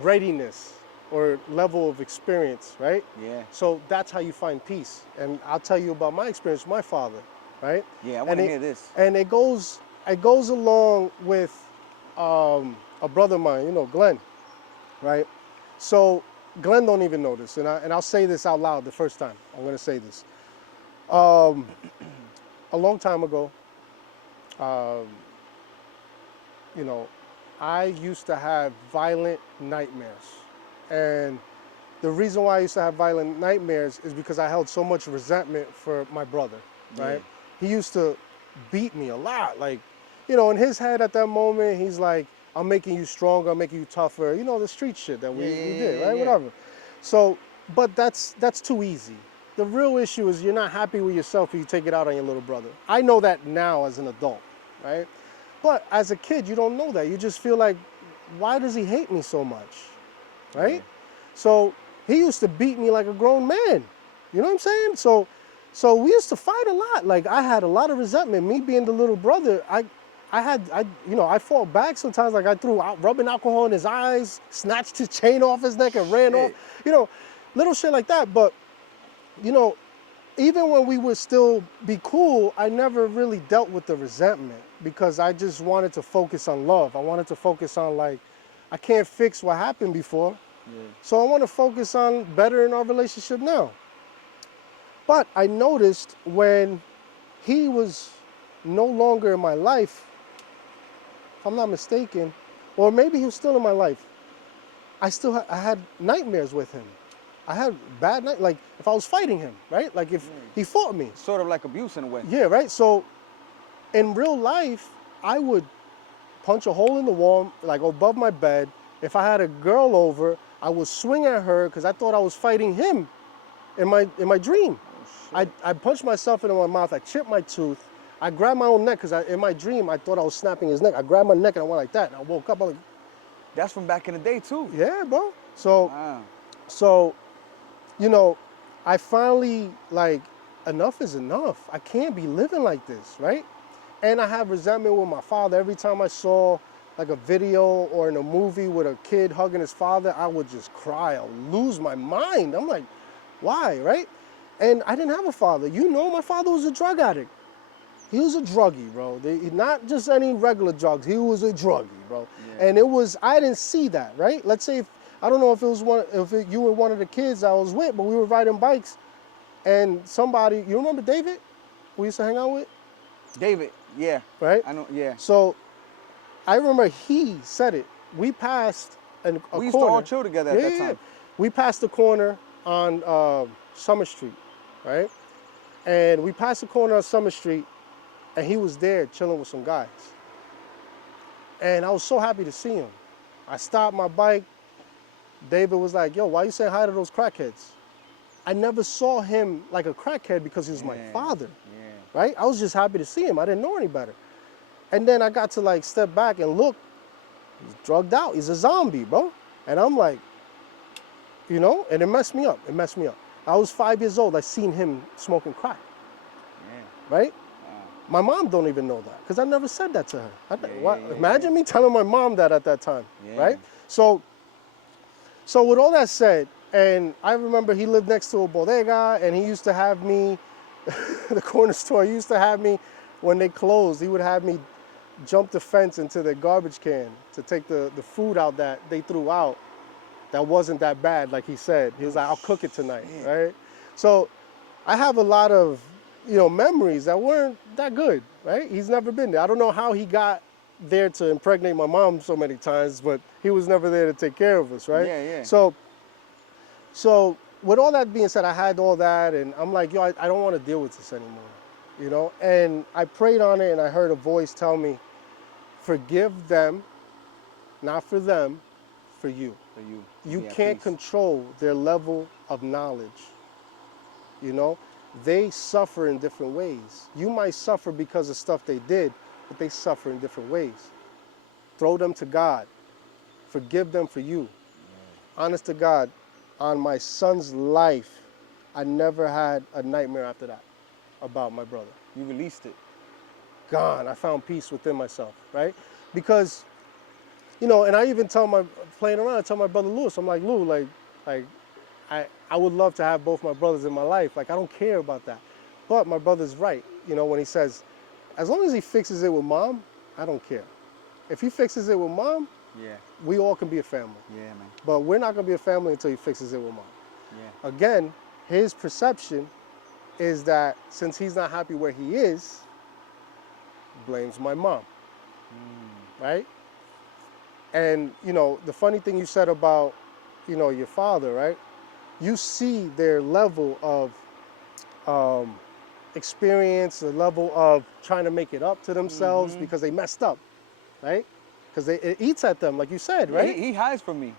readiness or level of experience, right? Yeah. So that's how you find peace. And I'll tell you about my experience with my father, right? Yeah, I want to hear this. And it goes along with a brother of mine, you know, Glenn, right? So Glenn don't even know this, and I'll say this out loud the first time. I'm gonna say this. A long time ago, you know, I used to have violent nightmares. And the reason why I used to have violent nightmares is because I held so much resentment for my brother, right? Yeah. He used to beat me a lot. Like, you know, in his head at that moment, he's like, I'm making you stronger, I'm making you tougher. You know, the street shit that we did, right? Yeah. Whatever. So, but that's too easy. The real issue is you're not happy with yourself if you take it out on your little brother. I know that now as an adult, right? But as a kid, you don't know that. You just feel like, why does he hate me so much, right? Yeah. So he used to beat me like a grown man. You know what I'm saying? So we used to fight a lot. Like I had a lot of resentment. Me being the little brother, I fought back sometimes. Like I threw rubbing alcohol in his eyes, snatched his chain off his neck and ran off. You know, little shit like that. But you know, even when we would still be cool, I never really dealt with the resentment because I just wanted to focus on love. I wanted to focus on like, I can't fix what happened before. Yeah. So I want to focus on bettering our relationship now. But I noticed when he was no longer in my life, if I'm not mistaken, or maybe he was still in my life, I had nightmares with him. I had bad night, like if I was fighting him, right? Like if he fought me. Sort of like abuse in a way. Yeah, right? So in real life, I would punch a hole in the wall, like above my bed. If I had a girl over, I would swing at her because I thought I was fighting him in my dream. Oh, I punched myself into my mouth. I chipped my tooth. I grabbed my own neck because in my dream, I thought I was snapping his neck. I grabbed my neck and I went like that. And I woke up, I'm like, that's from back in the day too. yeah, bro. So, Wow. so, you know, I finally, like, enough is enough. I can't be living like this, right? And I have resentment with my father. Every time I saw like a video or in a movie with a kid hugging his father, I would just cry. I would lose my mind. I'm like, why, right? And I didn't have a father. You know, my father was a drug addict. He was a druggie, bro. Not just any regular drugs. He was a druggie, bro. Yeah. And I didn't see that, right? Let's say, I don't know if you were one of the kids I was with, but we were riding bikes and somebody, you remember David? We used to hang out with? David, yeah. Right? I know, yeah. So I remember he said it. We passed a corner. We used to all chill together at that time. We passed the corner on Summer Street, right? And we passed the corner on Summer Street, and he was there chilling with some guys. And I was so happy to see him. I stopped my bike. David was like, yo, why you saying hi to those crackheads? I never saw him like a crackhead because he was my father, right? I was just happy to see him. I didn't know any better. And then I got to like step back and look, he's drugged out. He's a zombie, bro. And I'm like, you know, and it messed me up. It messed me up. I was 5 years old. I seen him smoking crack, right? My mom don't even know that because I never said that to her. Imagine me telling my mom that at that time, right? So with all that said, and I remember he lived next to a bodega and he used to have me, the corner store, he used to have me, when they closed, he would have me jump the fence into the garbage can to take the food out that they threw out that wasn't that bad, like he said. He was like, I'll cook it tonight, right? So I have a lot of, you know, memories that weren't that good, right? He's never been there. I don't know how he got there to impregnate my mom so many times, but he was never there to take care of us, right? Yeah. So with all that being said, I had all that, and I'm like, yo, I don't want to deal with this anymore, you know? And I prayed on it, and I heard a voice tell me, forgive them, not for them, for you. For you. You can't control their level of knowledge, you know? They suffer in different ways. You might suffer because of stuff they did, but they suffer in different ways. Throw them to God. Forgive them for you. Honest to God, on my son's life, I never had a nightmare after that about my brother. You released it. Gone. I found peace within myself, right? Because, you know, and I even playing around, I tell my brother Lewis, I'm like, Lou, like I would love to have both my brothers in my life. Like, I don't care about that. But my brother's right, you know, when he says, as long as he fixes it with mom, I don't care. If he fixes it with mom, we all can be a family. Yeah, man. But we're not going to be a family until he fixes it with mom. Yeah. Again, his perception is that since he's not happy where he is, blames my mom, right? And, you know, the funny thing you said about, you know, your father, right? You see their level of experience, the level of trying to make it up to themselves because they messed up, right? Because it eats at them, like you said, Yeah, right? he hides from me.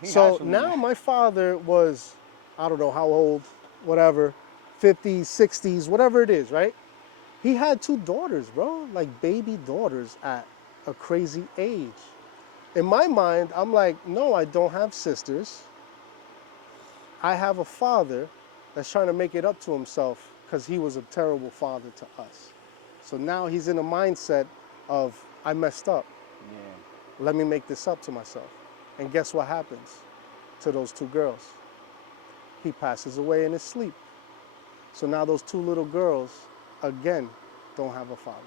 He hides So from now me. my father was, I don't know how old, whatever, 50s, 60s, whatever it is, right? He had 2 daughters, bro, like baby daughters at a crazy age. In my mind, I'm like, no, I don't have sisters. I have a father that's trying to make it up to himself because he was a terrible father to us. So now he's in a mindset of, I messed up. Yeah. Let me make this up to myself. And guess what happens to those 2 girls? He passes away in his sleep. So now those 2 little girls, again, don't have a father.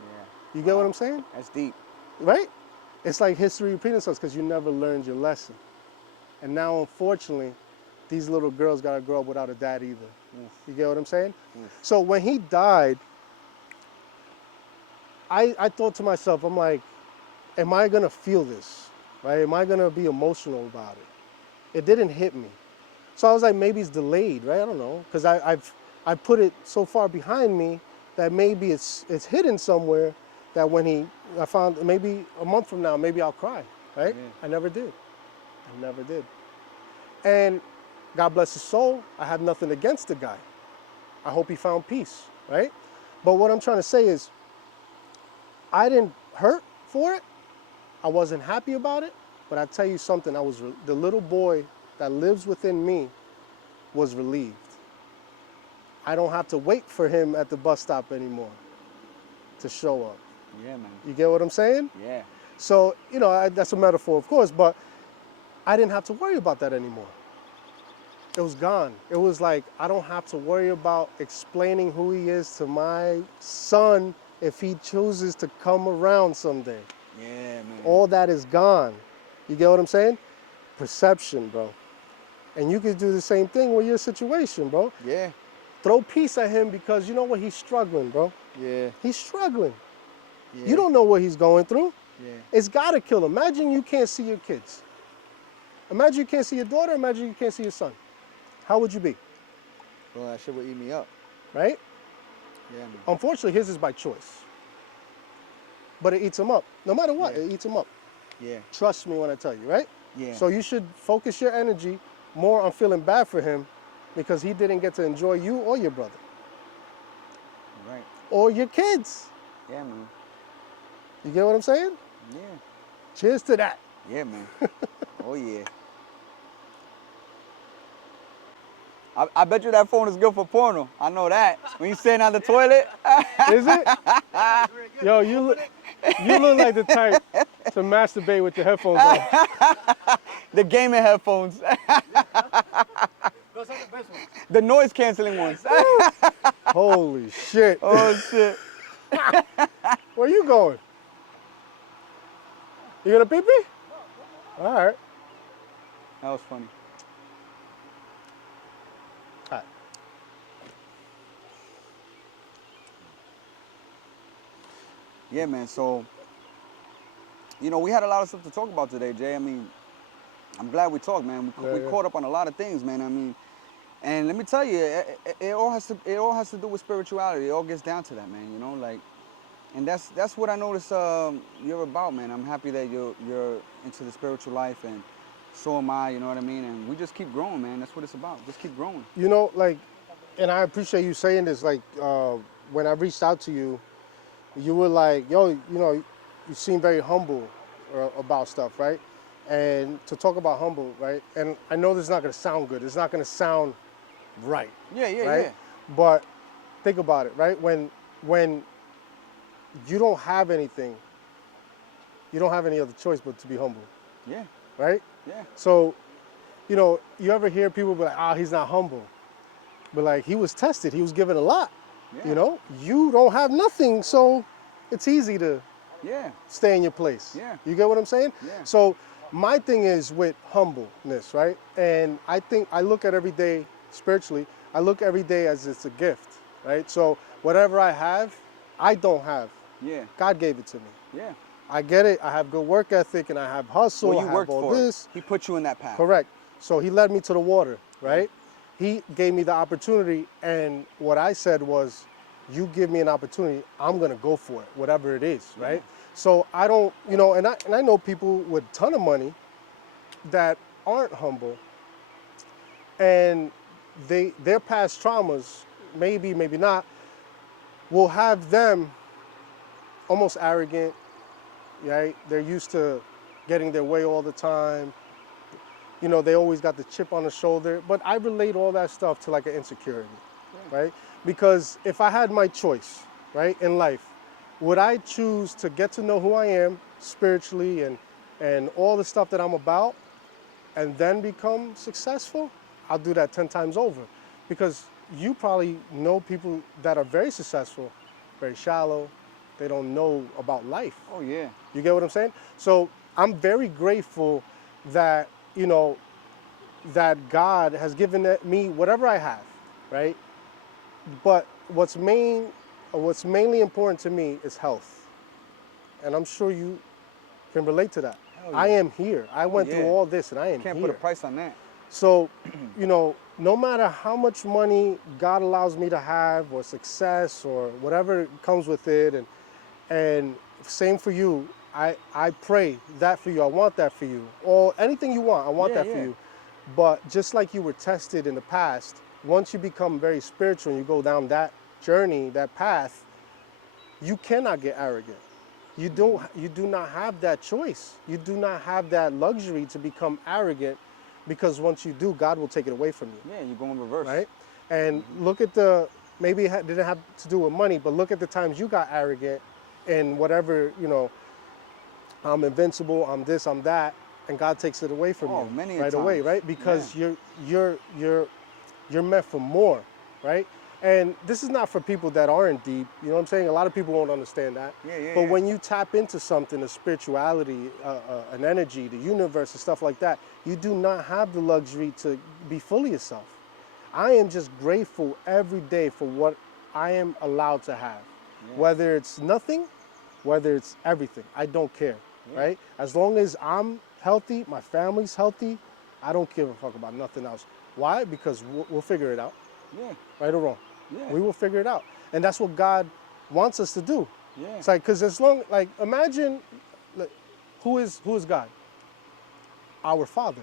Yeah. You get what I'm saying? That's deep. Right? It's like history repeating itself because you never learned your lesson. And now, unfortunately, these little girls got to grow up without a dad either. You get what I'm saying? So when he died, I thought to myself, I'm like, am I going to feel this? Right? Am I going to be emotional about it? It didn't hit me. So I was like, maybe it's delayed, right? I don't know. Because I put it so far behind me that maybe it's hidden somewhere that when I found maybe a month from now, maybe I'll cry, right? Yeah. I never did. I never did. And God bless his soul, I have nothing against the guy. I hope he found peace, right? But what I'm trying to say is, I didn't hurt for it. I wasn't happy about it. But I tell you something, the little boy that lives within me was relieved. I don't have to wait for him at the bus stop anymore to show up. Yeah, man. You get what I'm saying? Yeah. So, you know, that's a metaphor, of course, but I didn't have to worry about that anymore. It was gone. It was like, I don't have to worry about explaining who he is to my son if he chooses to come around someday. Yeah, man. All that is gone. You get what I'm saying? Perception, bro. And you could do the same thing with your situation, bro. Yeah. Throw peace at him because you know what? He's struggling, bro. Yeah. He's struggling. Yeah. You don't know what he's going through. Yeah. It's got to kill him. Imagine you can't see your kids. Imagine you can't see your daughter. Imagine you can't see your son. How would you be? Well, that shit would eat me up. Right? Yeah, man. Unfortunately, his is by choice. But it eats him up. No matter what, Yeah. it eats him up. Yeah. Trust me when I tell you, right? Yeah. So you should focus your energy more on feeling bad for him because he didn't get to enjoy you or your brother. Right. Or your kids. Yeah, man. You get what I'm saying? Yeah. Cheers to that. Yeah, man. Oh, yeah. I bet you that phone is good for porno. I know that. When you sitting on the toilet. Is it? Yo, you look like the type to masturbate with your headphones on. The gaming headphones. Those are the best ones. The noise canceling ones. Holy shit. Oh, shit. Where you going? You gonna pee pee? All right. That was funny. All right. Yeah, man. So, you know, we had a lot of stuff to talk about today, Jay. I mean, I'm glad we talked, man. We caught up on a lot of things, man. I mean, and let me tell you, it all has to do with spirituality. It all gets down to that, man. You know, like, and that's what I notice you're about, man. I'm happy that you're into the spiritual life, and so am I. You know what I mean? And we just keep growing, man. That's what it's about. Just keep growing. You know, like, and I appreciate you saying this. Like, when I reached out to you, you were like, yo, you know, you seem very humble about stuff, right? And to talk about humble, right? And I know this is not going to sound good. It's not going to sound right. Yeah, right? yeah. But think about it, right? When you don't have anything, you don't have any other choice but to be humble, Yeah, right? yeah. So, you know, you ever hear people be like, he's not humble. But like, he was tested. He was given a lot. Yeah. You know, you don't have nothing, so it's easy to Yeah. stay in your place. Yeah. You get what I'm saying? Yeah. So my thing is with humbleness, right? And I think I look at every day spiritually, I look every day as it's a gift, right? So whatever I have, I don't have. Yeah. God gave it to me. Yeah. I get it. I have good work ethic and I have hustle. Well, I you have worked all for this. it. He put you in that path. Correct. So he led me to the water, right? He gave me the opportunity, and what I said was, you give me an opportunity, I'm gonna go for it, whatever it is, right? So I don't, and I know people with a ton of money that aren't humble, and their past traumas, maybe not, will have them almost arrogant, right? They're used to getting their way all the time. They always got the chip on the shoulder, but I relate all that stuff to like an insecurity, right? Because if I had my choice, right, in life, would I choose to get to know who I am spiritually and all the stuff that I'm about and then become successful? I'll do that 10 times over, because you probably know people that are very successful, very shallow. They don't know about life. Oh, yeah. You get what I'm saying? So I'm very grateful that, that God has given me whatever I have, right? But what's mainly important to me is health. And I'm sure you can relate to that. Hell yeah. I am here. I went through yeah. all this and I am Can't here. put a price on that. So, no matter how much money God allows me to have, or success, or whatever comes with it, and same for you, I pray that for you. I want that for you. Or anything you want, I want that for you. But just like you were tested in the past, once you become very spiritual and you go down that journey, that path, you cannot get arrogant. You do not have that choice. You do not have that luxury to become arrogant, because once you do, God will take it away from you. Yeah, you're going reverse. Right? And look at maybe it didn't have to do with money, but look at the times you got arrogant and whatever, I'm invincible, I'm this, I'm that, and God takes it away from you many right times. away, right? Because you're meant for more, right? And this is not for people that aren't deep, you know what I'm saying? A lot of people won't understand that. But when you tap into something, a spirituality, an energy, the universe and stuff like that, you do not have the luxury to be fully yourself. I am just grateful every day for what I am allowed to have. Whether it's nothing, whether it's everything, I don't care, right? As long as I'm healthy, my family's healthy, I don't give a fuck about nothing else. Why? Because we'll figure it out. Yeah. Right or wrong? Yeah. We will figure it out. And that's what God wants us to do. Yeah. It's like, because imagine, who is God? Our Father.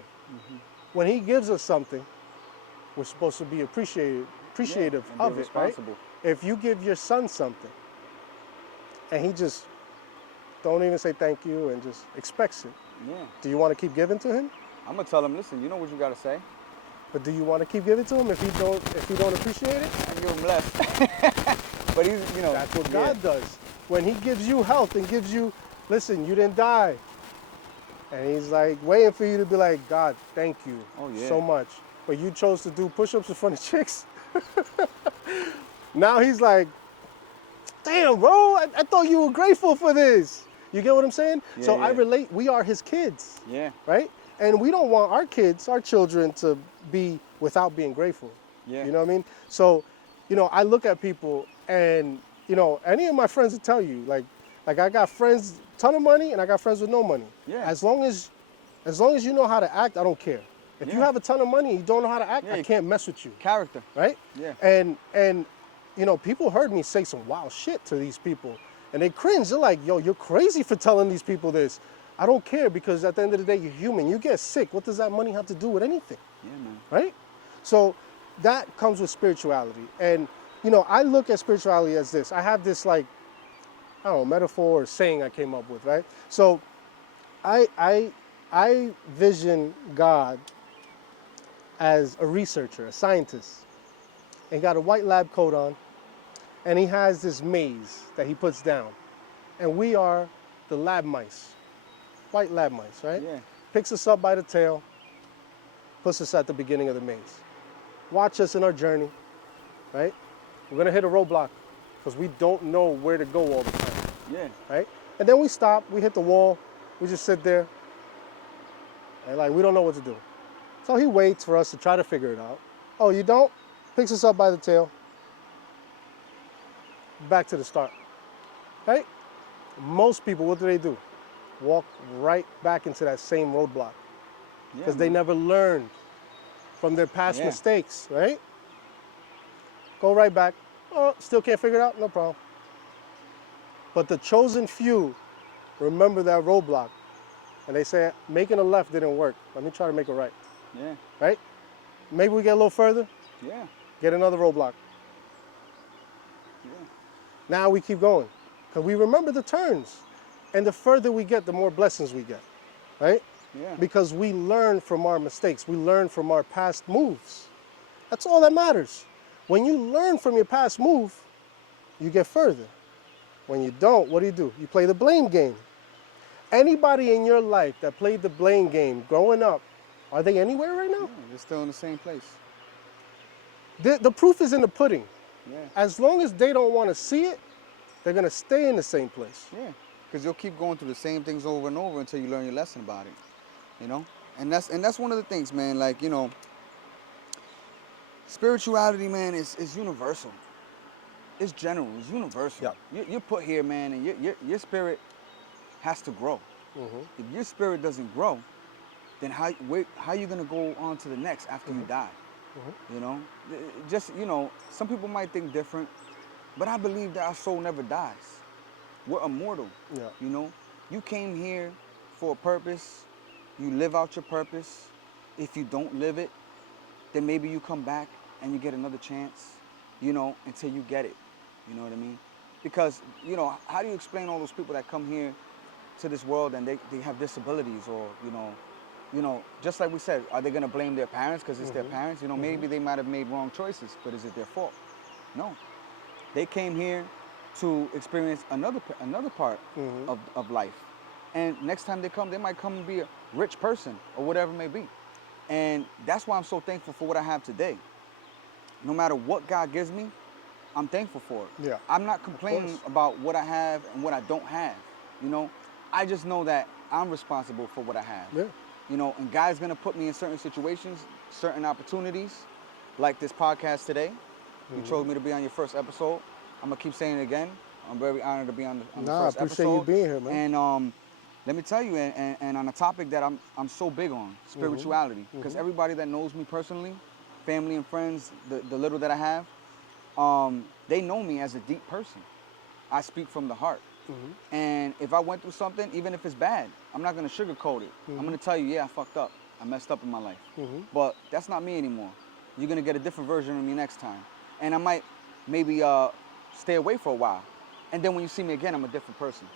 When he gives us something, we're supposed to be appreciative of it, right? If you give your son something and he just don't even say thank you and just expects it, do you want to keep giving to him? I'm gonna tell him, listen, you know what you gotta say. But do you want to keep giving to him if he don't appreciate it? I give him less. But he's, That's what God does. When he gives you health and gives you, listen, you didn't die. And he's like waiting for you to be like, God, thank you so much. But you chose to do push-ups in front of chicks. Now he's like, damn, bro, I thought you were grateful for this. You get what I'm saying? So I relate. We are his kids. Yeah. Right? And we don't want our kids, our children, to be without being grateful. Yeah. You know what I mean? So, I look at people and, any of my friends will tell you, like I got friends, ton of money, and I got friends with no money. Yeah. As long as you know how to act, I don't care. If you have a ton of money and you don't know how to act, I can't mess with you. Character. Right? Yeah. And people heard me say some wild shit to these people. And they cringe. They're like, yo, you're crazy for telling these people this. I don't care, because at the end of the day, you're human. You get sick. What does that money have to do with anything? Yeah, man. Right? So that comes with spirituality. And, I look at spirituality as this. I have this, metaphor or saying I came up with, right? So I vision God as a researcher, a scientist. And he got a white lab coat on, and he has this maze that he puts down. And we are the lab mice. White lab mice, right? Yeah. Picks us up by the tail, puts us at the beginning of the maze. Watch us in our journey, right? We're gonna hit a roadblock because we don't know where to go all the time, Yeah. right? And then we stop, we hit the wall, we just sit there, and we don't know what to do. So he waits for us to try to figure it out. Oh, you don't? Picks us up by the tail, back to the start, right? Most people, what do? walk right back into that same roadblock Yeah, because they man. never learned from their past Yeah. mistakes, right? Go right back. Oh, still can't figure it out? No problem. But the chosen few remember that roadblock and they say, making a left didn't work. Let me try to make a right, Yeah. right? Maybe we get a little further, Yeah. get another roadblock. Yeah. Now we keep going because we remember the turns. And the further we get, the more blessings we get, right? Yeah. Because we learn from our mistakes. We learn from our past moves. That's all that matters. When you learn from your past move, you get further. When you don't, what do? You play the blame game. Anybody in your life that played the blame game growing up, are they anywhere right now? Yeah, they're still in the same place. The proof is in the pudding. Yeah. As long as they don't want to see it, they're going to stay in the same place. Yeah. Because you'll keep going through the same things over and over until you learn your lesson about it. You know? And that's one of the things, man. Like, you know, spirituality, man, is universal. It's general. It's universal. Yeah. You're put here, man, and your spirit has to grow. If your spirit doesn't grow, then how you gonna go on to the next after you die? You know, just, you know, some people might think different, but I believe that our soul never dies. We're immortal. Yeah. You know, you came here for a purpose. You live out your purpose. If you don't live it, then maybe you come back and you get another chance, you know, until you get it. You know what I mean? Because, you know, how do you explain all those people that come here to this world and they have disabilities, or, you know, just like we said, are they going to blame their parents because it's their parents? You know, maybe they might have made wrong choices, but is it their fault? No. They came here to experience another part of life. And next time they come, they might come and be a rich person or whatever it may be. And that's why I'm so thankful for what I have today. No matter what God gives me, I'm thankful for it. Yeah. I'm not complaining about what I have and what I don't have. You know, I just know that I'm responsible for what I have. Yeah. You know, and God's gonna put me in certain situations, certain opportunities, like this podcast today. You chose me to be on your first episode. I'm gonna keep saying it again. I'm very honored to be on the first episode. I appreciate you being here, man. And let me tell you, and on a topic that I'm so big on, spirituality. Because everybody that knows me personally, family and friends, the little that I have, they know me as a deep person. I speak from the heart. And if I went through something, even if it's bad, I'm not gonna sugarcoat it. I'm gonna tell you, yeah, I fucked up. I messed up in my life. But that's not me anymore. You're gonna get a different version of me next time. And I might maybe stay away for a while. And then when you see me again, I'm a different person.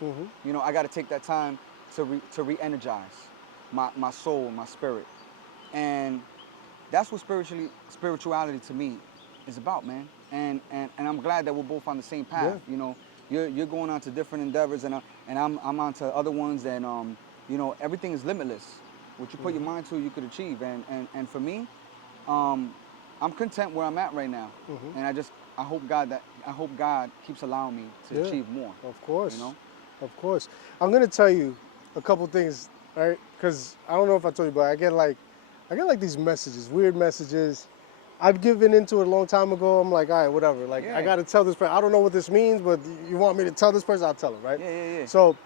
You know, I gotta take that time to re-energize my soul, my spirit. And that's what spirituality to me is about, man. And I'm glad that we're both on the same path. Yeah. You know, you're going on to different endeavors, and I'm on to other ones. And you know, everything is limitless. What you put your mind to, you could achieve. And for me, I'm content where I'm at right now. And I hope God keeps allowing me to achieve more. Of course. You know? Of course. I'm gonna tell you a couple things, right? Because I don't know if I told you, but I get like these messages, weird messages. I've given into it a long time ago. I'm like, all right, whatever. Like, Yeah. I got to tell this person. I don't know what this means, but you want me to tell this person? I'll tell him, right? Yeah. So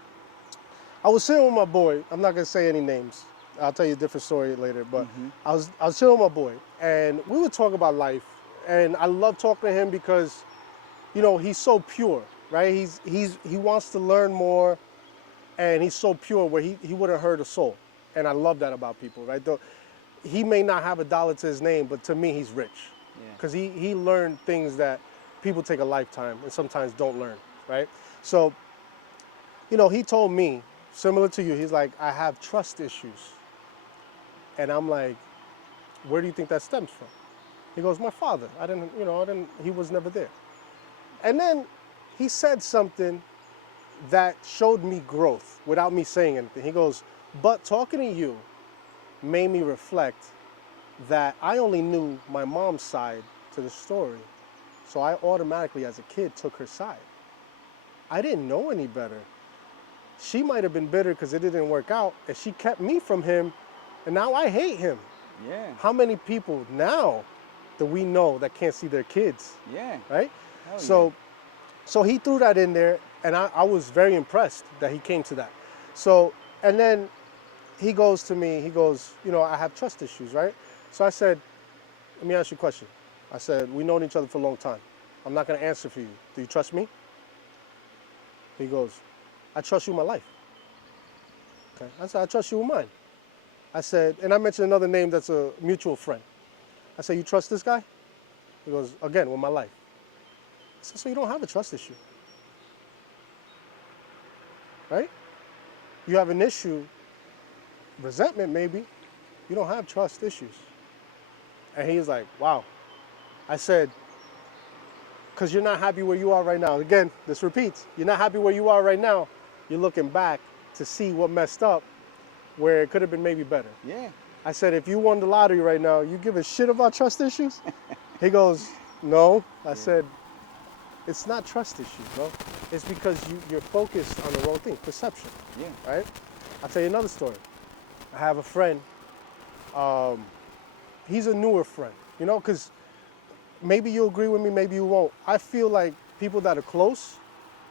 I was sitting with my boy. I'm not going to say any names. I'll tell you a different story later. But I was chilling with my boy, and we would talk about life. And I love talking to him because, you know, he's so pure, right? He wants to learn more, and he's so pure where he wouldn't hurt a soul. And I love that about people, right? Though he may not have a dollar to his name, but to me, he's rich. Because he learned things that people take a lifetime and sometimes don't learn, right? So, you know, he told me, similar to you, he's like, I have trust issues. And I'm like, where do you think that stems from? He goes, my father. He was never there. And then he said something that showed me growth without me saying anything. He goes, but talking to you made me reflect that I only knew my mom's side to the story. So I automatically, as a kid, took her side. I didn't know any better. She might have been bitter because it didn't work out, and she kept me from him, and now I hate him. Yeah. How many people now that we know that can't see their kids? Yeah. Right? Hell So he threw that in there, and I was very impressed that he came to that. So And then he goes to me, he goes, I have trust issues, right? So I said, let me ask you a question. I said, we known each other for a long time. I'm not going to answer for you. Do you trust me? He goes, I trust you with my life. Okay. I said, I trust you with mine. I said, and I mentioned another name that's a mutual friend. I said, you trust this guy? He goes, again, with my life. I said, so you don't have a trust issue, right? You have an issue, resentment maybe. You don't have trust issues. And he's like, wow. I said, because you're not happy where you are right now. Again, this repeats. You're not happy where you are right now. You're looking back to see what messed up where it could have been maybe better. Yeah. I said, if you won the lottery right now, you give a shit about trust issues? He goes, no. I said, it's not trust issues, bro. It's because you're focused on the wrong thing, perception. Yeah. Right? I'll tell you another story. I have a friend. He's a newer friend, because maybe you'll agree with me, maybe you won't. I feel like people that are close,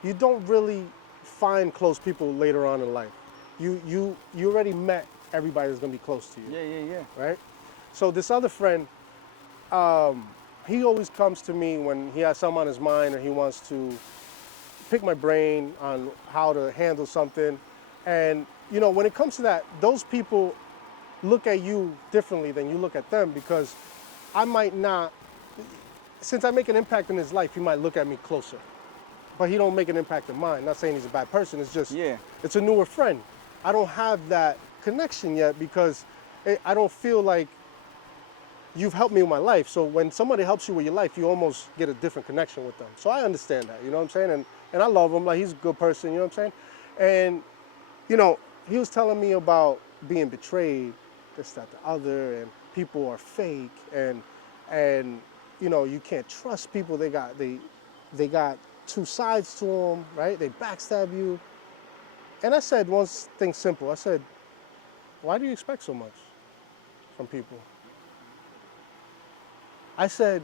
you don't really find close people later on in life. You already met everybody that's gonna be close to you. Yeah. Right? So this other friend, he always comes to me when he has something on his mind or he wants to pick my brain on how to handle something. And when it comes to that, those people look at you differently than you look at them, because I might not, since I make an impact in his life, he might look at me closer. But he don't make an impact in mine. Not saying he's a bad person, it's just, it's a newer friend. I don't have that connection yet because I don't feel like you've helped me with my life. So when somebody helps you with your life, you almost get a different connection with them. So I understand that, you know what I'm saying? And I love him, like he's a good person, you know what I'm saying? And, he was telling me about being betrayed, this, that, the other, and people are fake, and you can't trust people. They got two sides to them, right? They backstab you. And I said one thing simple. I said, why do you expect so much from people? I said,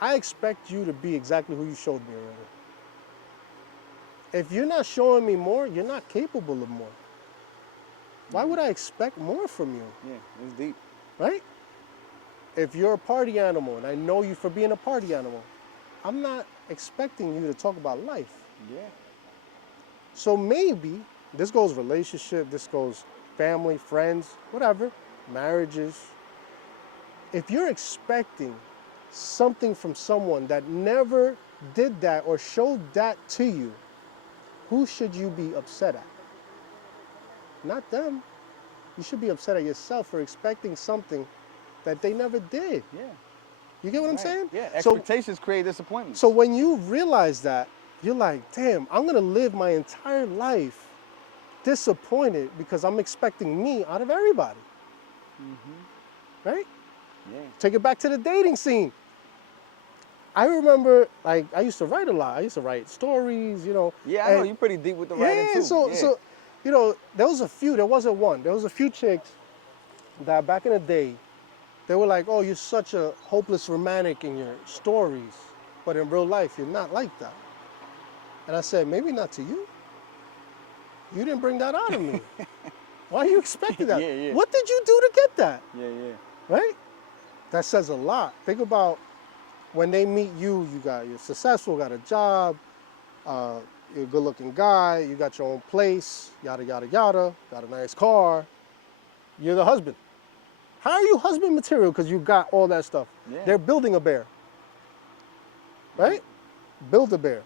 I expect you to be exactly who you showed me already. If you're not showing me more, you're not capable of more. Why would I expect more from you? Yeah, it's deep. Right? If you're a party animal, and I know you for being a party animal, I'm not expecting you to talk about life. Yeah. So maybe, this goes relationship, this goes family, friends, whatever, marriages. If you're expecting something from someone that never did that or showed that to you, who should you be upset at? Not them. You should be upset at yourself for expecting something that they never did. Yeah. You get what I'm saying? Yeah, expectations create disappointment. So when you realize that, you're like, damn, I'm gonna live my entire life disappointed because I'm expecting me out of everybody. Mm-hmm. Right? Yeah. Take it back to the dating scene. I remember, like, I used to write a lot. I used to write stories, Yeah, I know you're pretty deep with the writing too. So, there wasn't one. There was a few chicks that back in the day, they were like, oh, you're such a hopeless romantic in your stories, but in real life, you're not like that. And I said, maybe not to you. You didn't bring that out of me. Why are you expecting that? Yeah. What did you do to get that? Yeah. Right? That says a lot. Think about when they meet you, you're successful, got a job, you're a good looking guy, you got your own place, yada, yada, yada, got a nice car. You're the husband. How are you husband material? Because you got all that stuff. Yeah. They're building a bear. Right? Build a bear.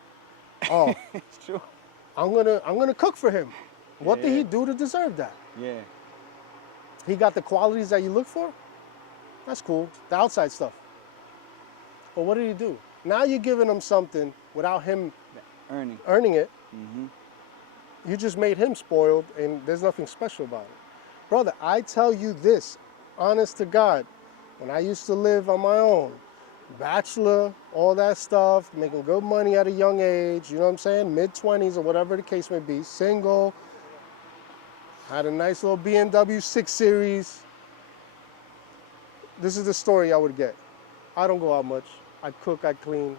Oh, It's true. I'm gonna cook for him. What did he do to deserve that? Yeah. He got the qualities that you look for? That's cool. The outside stuff. But what did he do? Now you're giving him something without him earning it. Mm-hmm. You just made him spoiled, and there's nothing special about it. Brother, I tell you this, honest to God, when I used to live on my own, bachelor, all that stuff, making good money at a young age, you know what I'm saying? Mid-20s or whatever the case may be, single, had a nice little BMW 6 Series. This is the story I would get. I don't go out much. I cook, I clean,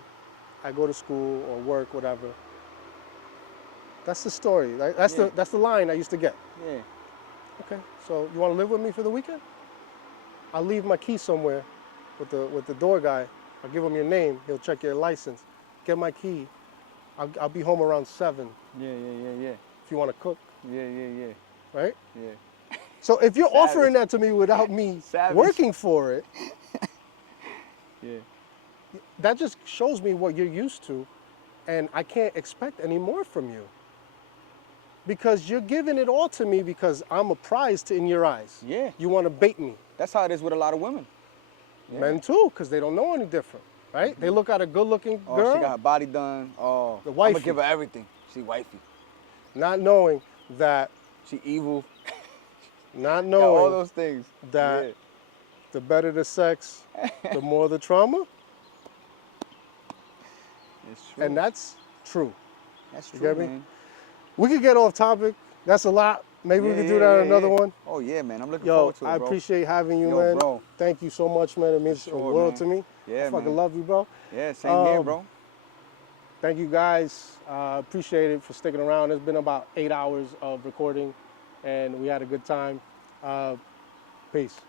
I go to school or work, whatever. That's the story. Right? That's the line I used to get. Yeah. Okay, so you want to live with me for the weekend? I'll leave my key somewhere with the door guy. I'll give him your name. He'll check your license. Get my key. I'll be home around 7 Yeah. if you want to cook, Yeah. right? Yeah. So if you're Savage. offering that to me without me Savage. working for it, Yeah. that just shows me what you're used to, and I can't expect any more from you. Because you're giving it all to me because I'm a prize in your eyes. Yeah. You want to bait me. That's how it is with a lot of women. Yeah. Men too, because they don't know any different, right? Mm-hmm. They look at a good-looking Oh, girl, she got her body done. Oh, The I'm wifey. gonna give her everything. She wifey. not knowing that, She evil. not Yeah, all knowing those things. that Yeah. the better the sex, the more the trauma, It's true. and that's true. That's You true, get me? man. We could get off topic. That's a lot. Maybe we Yeah, could do yeah, that yeah, another yeah. one. Oh yeah, man. I'm looking Yo, forward to it, I bro. appreciate having you, Yo, man. bro. Thank you so much, man. It means For the sure, world man. to me. Yeah, I fucking man. love you, bro. Yeah, same here, Um, bro. Thank you guys. Appreciate it for sticking around. It's been about 8 hours of recording, and we had a good time. Peace.